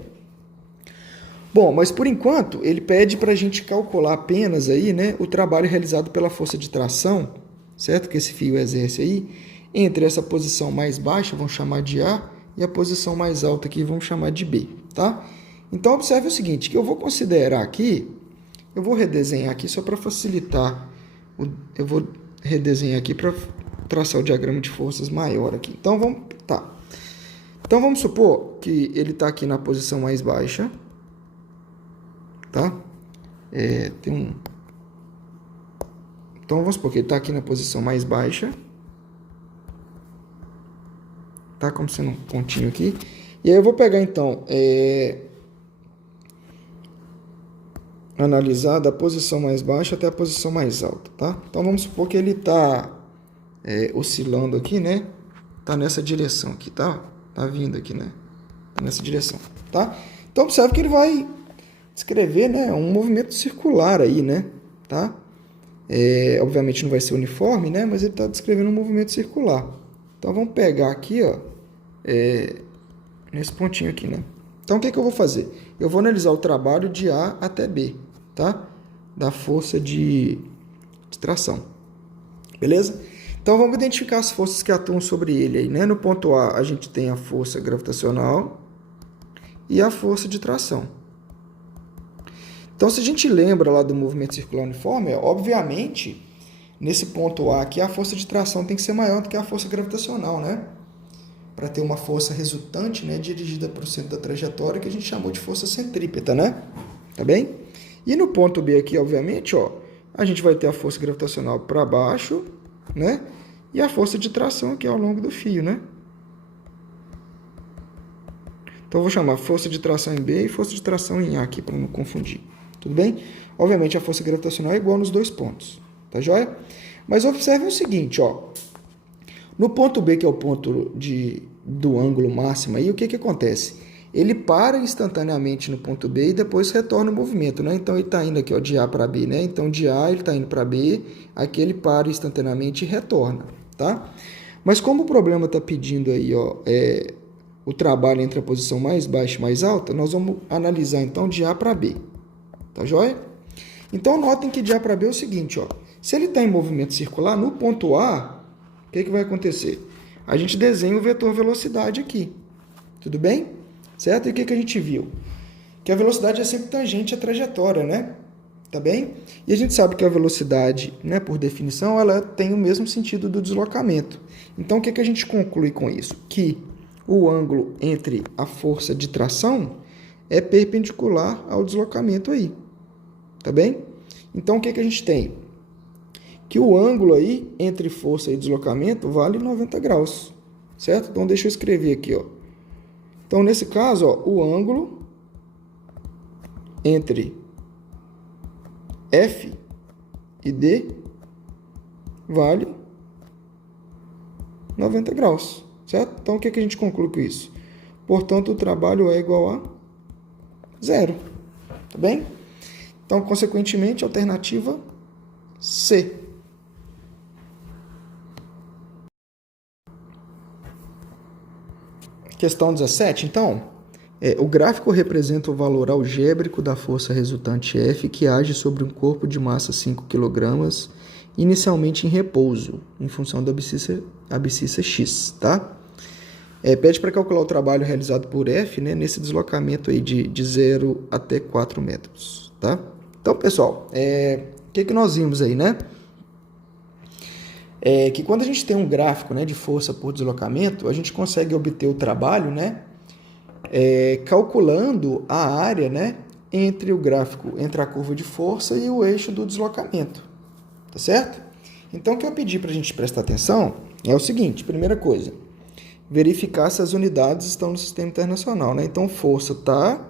Bom, mas por enquanto ele pede para a gente calcular apenas aí, né, o trabalho realizado pela força de tração, certo? Que esse fio exerce aí, entre essa posição mais baixa, vamos chamar de A, e a posição mais alta aqui, vamos chamar de B, tá? Então, observe o seguinte, que eu vou considerar aqui, eu vou redesenhar aqui só para facilitar, eu vou redesenhar aqui para traçar o diagrama de forças maior aqui. Então, vamos supor que ele está aqui na posição mais baixa, tá? Então, vamos supor que ele está aqui na posição mais baixa, tá? Como sendo um pontinho aqui. E aí eu vou pegar, então, analisar da posição mais baixa até a posição mais alta, tá? Então, vamos supor que ele está oscilando aqui, né? Tá nessa direção aqui, tá? Tá vindo aqui, né? Tá nessa direção, tá? Então, observe que ele vai descrever, né, um movimento circular aí, né? Tá? Obviamente não vai ser uniforme, né? Mas ele está descrevendo um movimento circular. Então, vamos pegar aqui, ó, nesse pontinho aqui, né? Então, o que eu vou fazer? Eu vou analisar o trabalho de A até B, tá? Da força de tração. Beleza? Então, vamos identificar as forças que atuam sobre ele aí, né? No ponto A, a gente tem a força gravitacional e a força de tração. Então, se a gente lembra lá do movimento circular uniforme, obviamente, nesse ponto A aqui, a força de tração tem que ser maior do que a força gravitacional, né? Para ter uma força resultante, né, dirigida para o centro da trajetória, que a gente chamou de força centrípeta, né? Tá bem? E no ponto B aqui, obviamente, ó, a gente vai ter a força gravitacional para baixo, né? E a força de tração aqui ao longo do fio, né? Então, eu vou chamar força de tração em B e força de tração em A aqui, para não confundir. Tudo bem? Obviamente, a força gravitacional é igual nos dois pontos. Tá joia? Mas observe o seguinte, ó. No ponto B, que é o ponto do ângulo máximo, aí, o que acontece? Ele para instantaneamente no ponto B e depois retorna o movimento, né? Então, ele está indo aqui, ó, de A para B, né? Então, de A ele está indo para B, aqui ele para instantaneamente e retorna, tá? Mas como o problema está pedindo aí, ó, o trabalho entre a posição mais baixa e mais alta, nós vamos analisar, então, de A para B, tá joia? Então, notem que de A para B é o seguinte, ó. Se ele está em movimento circular, no ponto A, o que vai acontecer? A gente desenha o vetor velocidade aqui. Tudo bem? Certo? E o que a gente viu? Que a velocidade é sempre tangente à trajetória, né? Tá bem? E a gente sabe que a velocidade, né, por definição, ela tem o mesmo sentido do deslocamento. Então, o que a gente conclui com isso? Que o ângulo entre a força de tração é perpendicular ao deslocamento aí. Tá bem? Então, o que a gente tem? Que o ângulo aí entre força e deslocamento vale 90 graus, certo? Então, deixa eu escrever aqui, ó. Então, nesse caso, ó, o ângulo entre F e D vale 90 graus, certo? Então, o que a gente conclui com isso? Portanto, o trabalho é igual a zero, tá bem? Então, consequentemente, alternativa C. Questão 17, então, o gráfico representa o valor algébrico da força resultante F que age sobre um corpo de massa 5 kg, inicialmente em repouso, em função da abscissa X, tá? Pede para calcular o trabalho realizado por F, né, nesse deslocamento aí de 0 até 4 metros, tá? Então, pessoal, o que nós vimos aí, né? Que quando a gente tem um gráfico, né, de força por deslocamento, a gente consegue obter o trabalho, né, calculando a área, né, entre o gráfico, entre a curva de força e o eixo do deslocamento, tá certo? Então, o que eu pedi para a gente prestar atenção é o seguinte: primeira coisa, verificar se as unidades estão no sistema internacional, né? Então, força está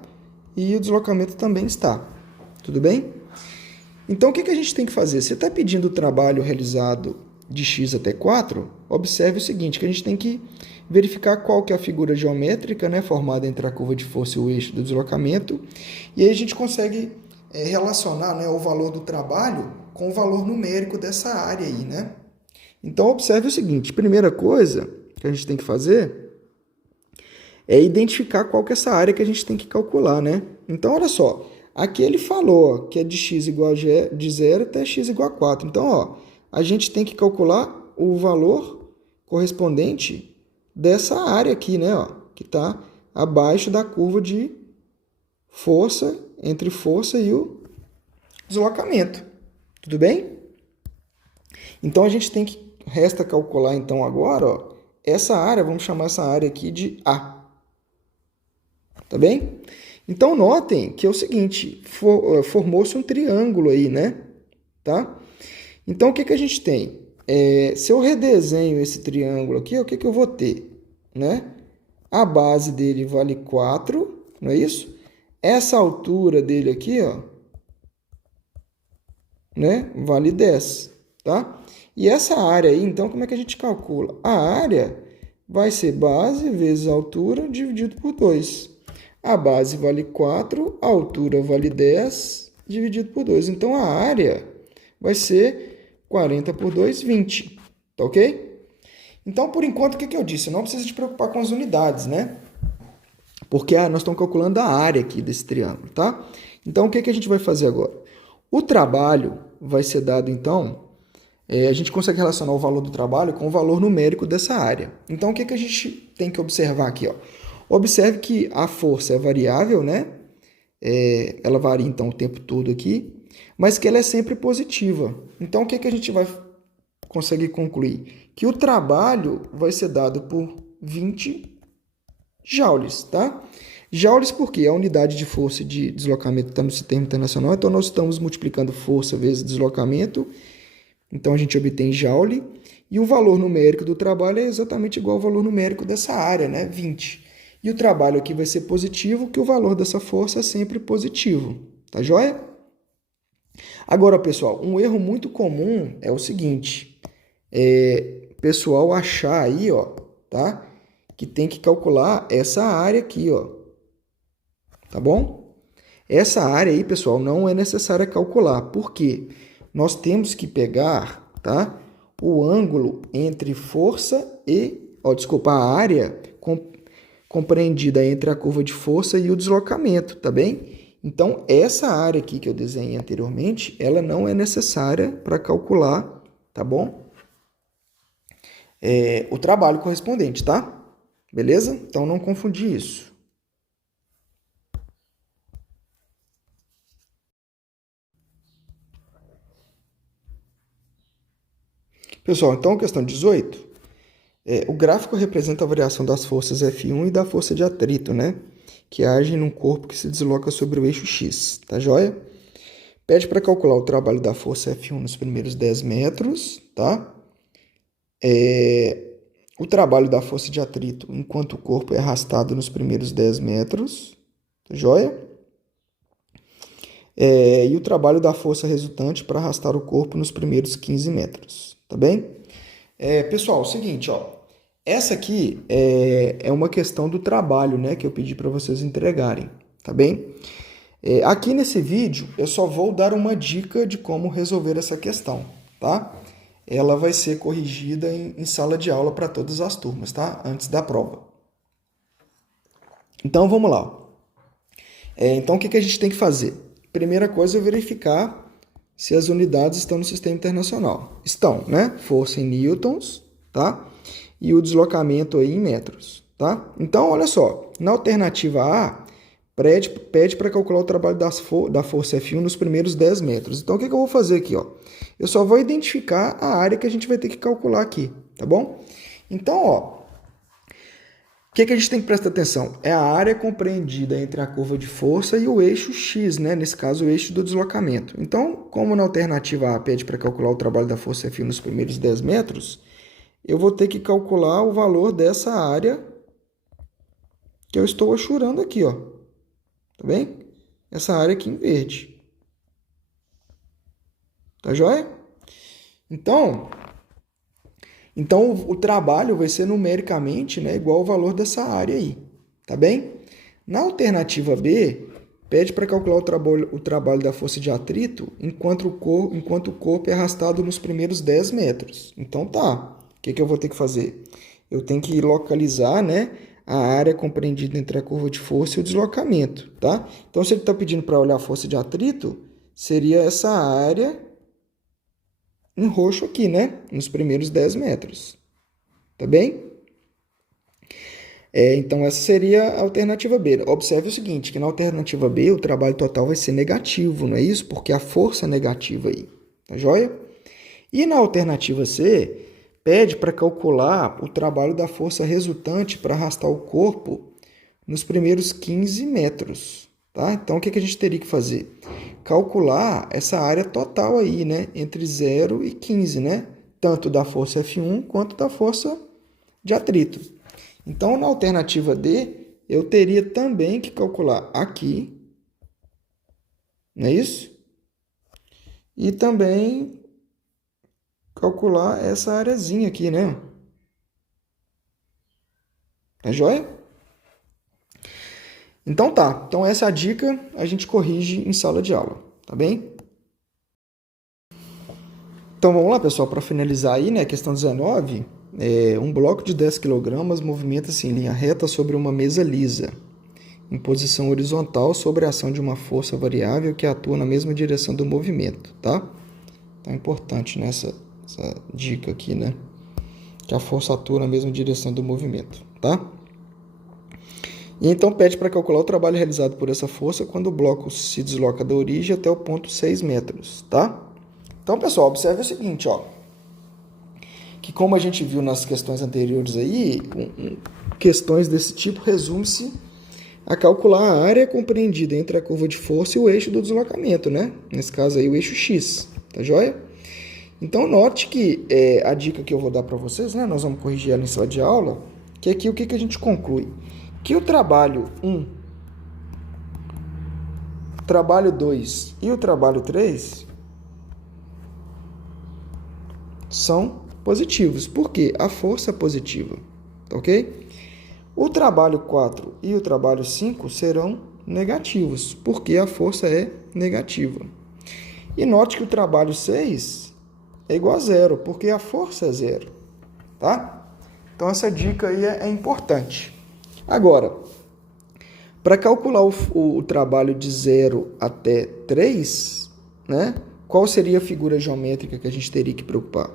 e o deslocamento também está, tudo bem? Então, o que a gente tem que fazer? Se está pedindo o trabalho realizado de x até 4, observe o seguinte, que a gente tem que verificar qual que é a figura geométrica, né, formada entre a curva de força e o eixo do deslocamento, e aí a gente consegue relacionar, né, o valor do trabalho com o valor numérico dessa área aí, né? Então, observe o seguinte, primeira coisa que a gente tem que fazer é identificar qual que é essa área que a gente tem que calcular, né? Então, olha só, aqui ele falou, ó, que é de x igual a de 0 até x igual a 4. Então, ó, a gente tem que calcular o valor correspondente dessa área aqui, né, ó, que está abaixo da curva de força, entre força e o deslocamento. Tudo bem? Então, a gente tem que, resta calcular, então, agora, ó, essa área, vamos chamar essa área aqui de A. Tá bem? Então, notem que é o seguinte, formou-se um triângulo aí, né? Tá? Então, o que a gente tem? Se eu redesenho esse triângulo aqui, o que eu vou ter? Né? A base dele vale 4, não é isso? Essa altura dele aqui, ó, né, vale 10, tá? E essa área aí, então, como é que a gente calcula? A área vai ser base vezes a altura dividido por 2. A base vale 4, a altura vale 10, dividido por 2. Então, a área vai ser 40 por 2, 20. Tá ok? Então, por enquanto, o que eu disse? Não precisa se preocupar com as unidades, né? Porque nós estamos calculando a área aqui desse triângulo, tá? Então, o que a gente vai fazer agora? O trabalho vai ser dado, então, a gente consegue relacionar o valor do trabalho com o valor numérico dessa área. Então, o que a gente tem que observar aqui, ó? Observe que a força é variável, né? Ela varia, então, o tempo todo aqui, mas que ela é sempre positiva. Então, o que a gente vai conseguir concluir? Que o trabalho vai ser dado por 20 joules, tá? Joules porque a unidade de força e de deslocamento está no sistema internacional, então nós estamos multiplicando força vezes deslocamento, então a gente obtém joule, e o valor numérico do trabalho é exatamente igual ao valor numérico dessa área, né? 20. E o trabalho aqui vai ser positivo, que o valor dessa força é sempre positivo. Tá joia? Agora, pessoal, um erro muito comum é o seguinte. Pessoal achar aí, ó, tá? Que tem que calcular essa área aqui, ó. Tá bom? Essa área aí, pessoal, não é necessário calcular. Por quê? Nós temos que pegar, tá? O ângulo entre força e, desculpa, a área compreendida entre a curva de força e o deslocamento, tá bem? Então, essa área aqui que eu desenhei anteriormente, ela não é necessária para calcular, tá bom? O trabalho correspondente, tá? Beleza? Então, não confundir isso. Pessoal, então, questão 18. O gráfico representa a variação das forças F1 e da força de atrito, né? Que agem num corpo que se desloca sobre o eixo X, tá joia? Pede para calcular o trabalho da força F1 nos primeiros 10 metros, tá? O trabalho da força de atrito enquanto o corpo é arrastado nos primeiros 10 metros, tá joia? E o trabalho da força resultante para arrastar o corpo nos primeiros 15 metros, tá bem? Pessoal, é o seguinte, ó. Essa aqui é uma questão do trabalho, né, que eu pedi para vocês entregarem, tá bem? Aqui nesse vídeo, eu só vou dar uma dica de como resolver essa questão, tá? Ela vai ser corrigida em sala de aula para todas as turmas, tá? Antes da prova. Então, vamos lá. Então, o que a gente tem que fazer? Primeira coisa é verificar se as unidades estão no sistema internacional. Estão, né? Força em newtons, tá? E o deslocamento aí em metros, tá? Então, olha só. Na alternativa A, pede para calcular o trabalho da força F1 nos primeiros 10 metros. Então, o que eu vou fazer aqui, ó? Eu só vou identificar a área que a gente vai ter que calcular aqui, tá bom? Então, ó, o que a gente tem que prestar atenção? É a área compreendida entre a curva de força e o eixo X, né? Nesse caso, o eixo do deslocamento. Então, como na alternativa A pede para calcular o trabalho da força F1 nos primeiros 10 metros, eu vou ter que calcular o valor dessa área que eu estou achurando aqui, ó. Tá bem? Essa área aqui em verde. Tá joia? Então o trabalho vai ser numericamente, né, igual ao valor dessa área aí, tá bem? Na alternativa B, pede para calcular o trabalho da força de atrito enquanto o corpo é arrastado nos primeiros 10 metros. Então tá, o que eu vou ter que fazer? Eu tenho que localizar, né, a área compreendida entre a curva de força e o deslocamento, tá? Então, se ele está pedindo para olhar a força de atrito, seria essa área em roxo aqui, né? Nos primeiros 10 metros. Tá bem? Então, essa seria a alternativa B. Observe o seguinte, que na alternativa B o trabalho total vai ser negativo, não é isso? Porque a força é negativa aí. Tá joia? E na alternativa C, pede para calcular o trabalho da força resultante para arrastar o corpo nos primeiros 15 metros. Tá? Então, o que a gente teria que fazer? Calcular essa área total aí, né? Entre 0 e 15, né? Tanto da força F1 quanto da força de atrito. Então, na alternativa D, eu teria também que calcular aqui, não é isso? E também calcular essa areazinha aqui, né? Tá joia? Então tá, então essa é a dica, a gente corrige em sala de aula, tá bem? Então vamos lá, pessoal, para finalizar aí, né, questão 19, um bloco de 10 kg movimenta-se em linha reta sobre uma mesa lisa, em posição horizontal sobre a ação de uma força variável que atua na mesma direção do movimento, tá? Então é importante nessa dica aqui, né, que a força atua na mesma direção do movimento, tá? E então pede para calcular o trabalho realizado por essa força quando o bloco se desloca da origem até o ponto 6 metros, tá? Então, pessoal, observe o seguinte, ó, que como a gente viu nas questões anteriores aí, questões desse tipo resume-se a calcular a área compreendida entre a curva de força e o eixo do deslocamento, né? Nesse caso aí, o eixo X, tá joia? Então, note que a dica que eu vou dar para vocês, né? Nós vamos corrigir ela em sala de aula, que aqui o que a gente conclui? que o trabalho 1, o trabalho 2 e o trabalho 3 são positivos. Por quê? A força é positiva, ok? O trabalho 4 e o trabalho 5 serão negativos, porque a força é negativa. E note que o trabalho 6 é igual a zero, porque a força é zero, tá? Então, essa dica aí é importante. Agora, para calcular o trabalho de 0 até 3, né, qual seria a figura geométrica que a gente teria que preocupar?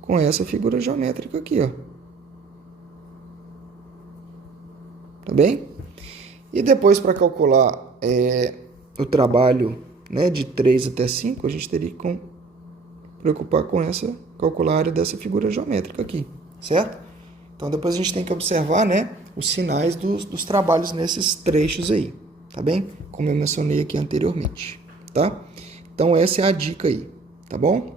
Com essa figura geométrica aqui, ó. Tá bem? E depois, para calcular o trabalho, né, de 3 até 5, a gente teria que preocupar com calcular a área dessa figura geométrica aqui, certo? Então, depois a gente tem que observar, né, os sinais dos trabalhos nesses trechos aí, tá bem? Como eu mencionei aqui anteriormente, tá? Então, essa é a dica aí, tá bom?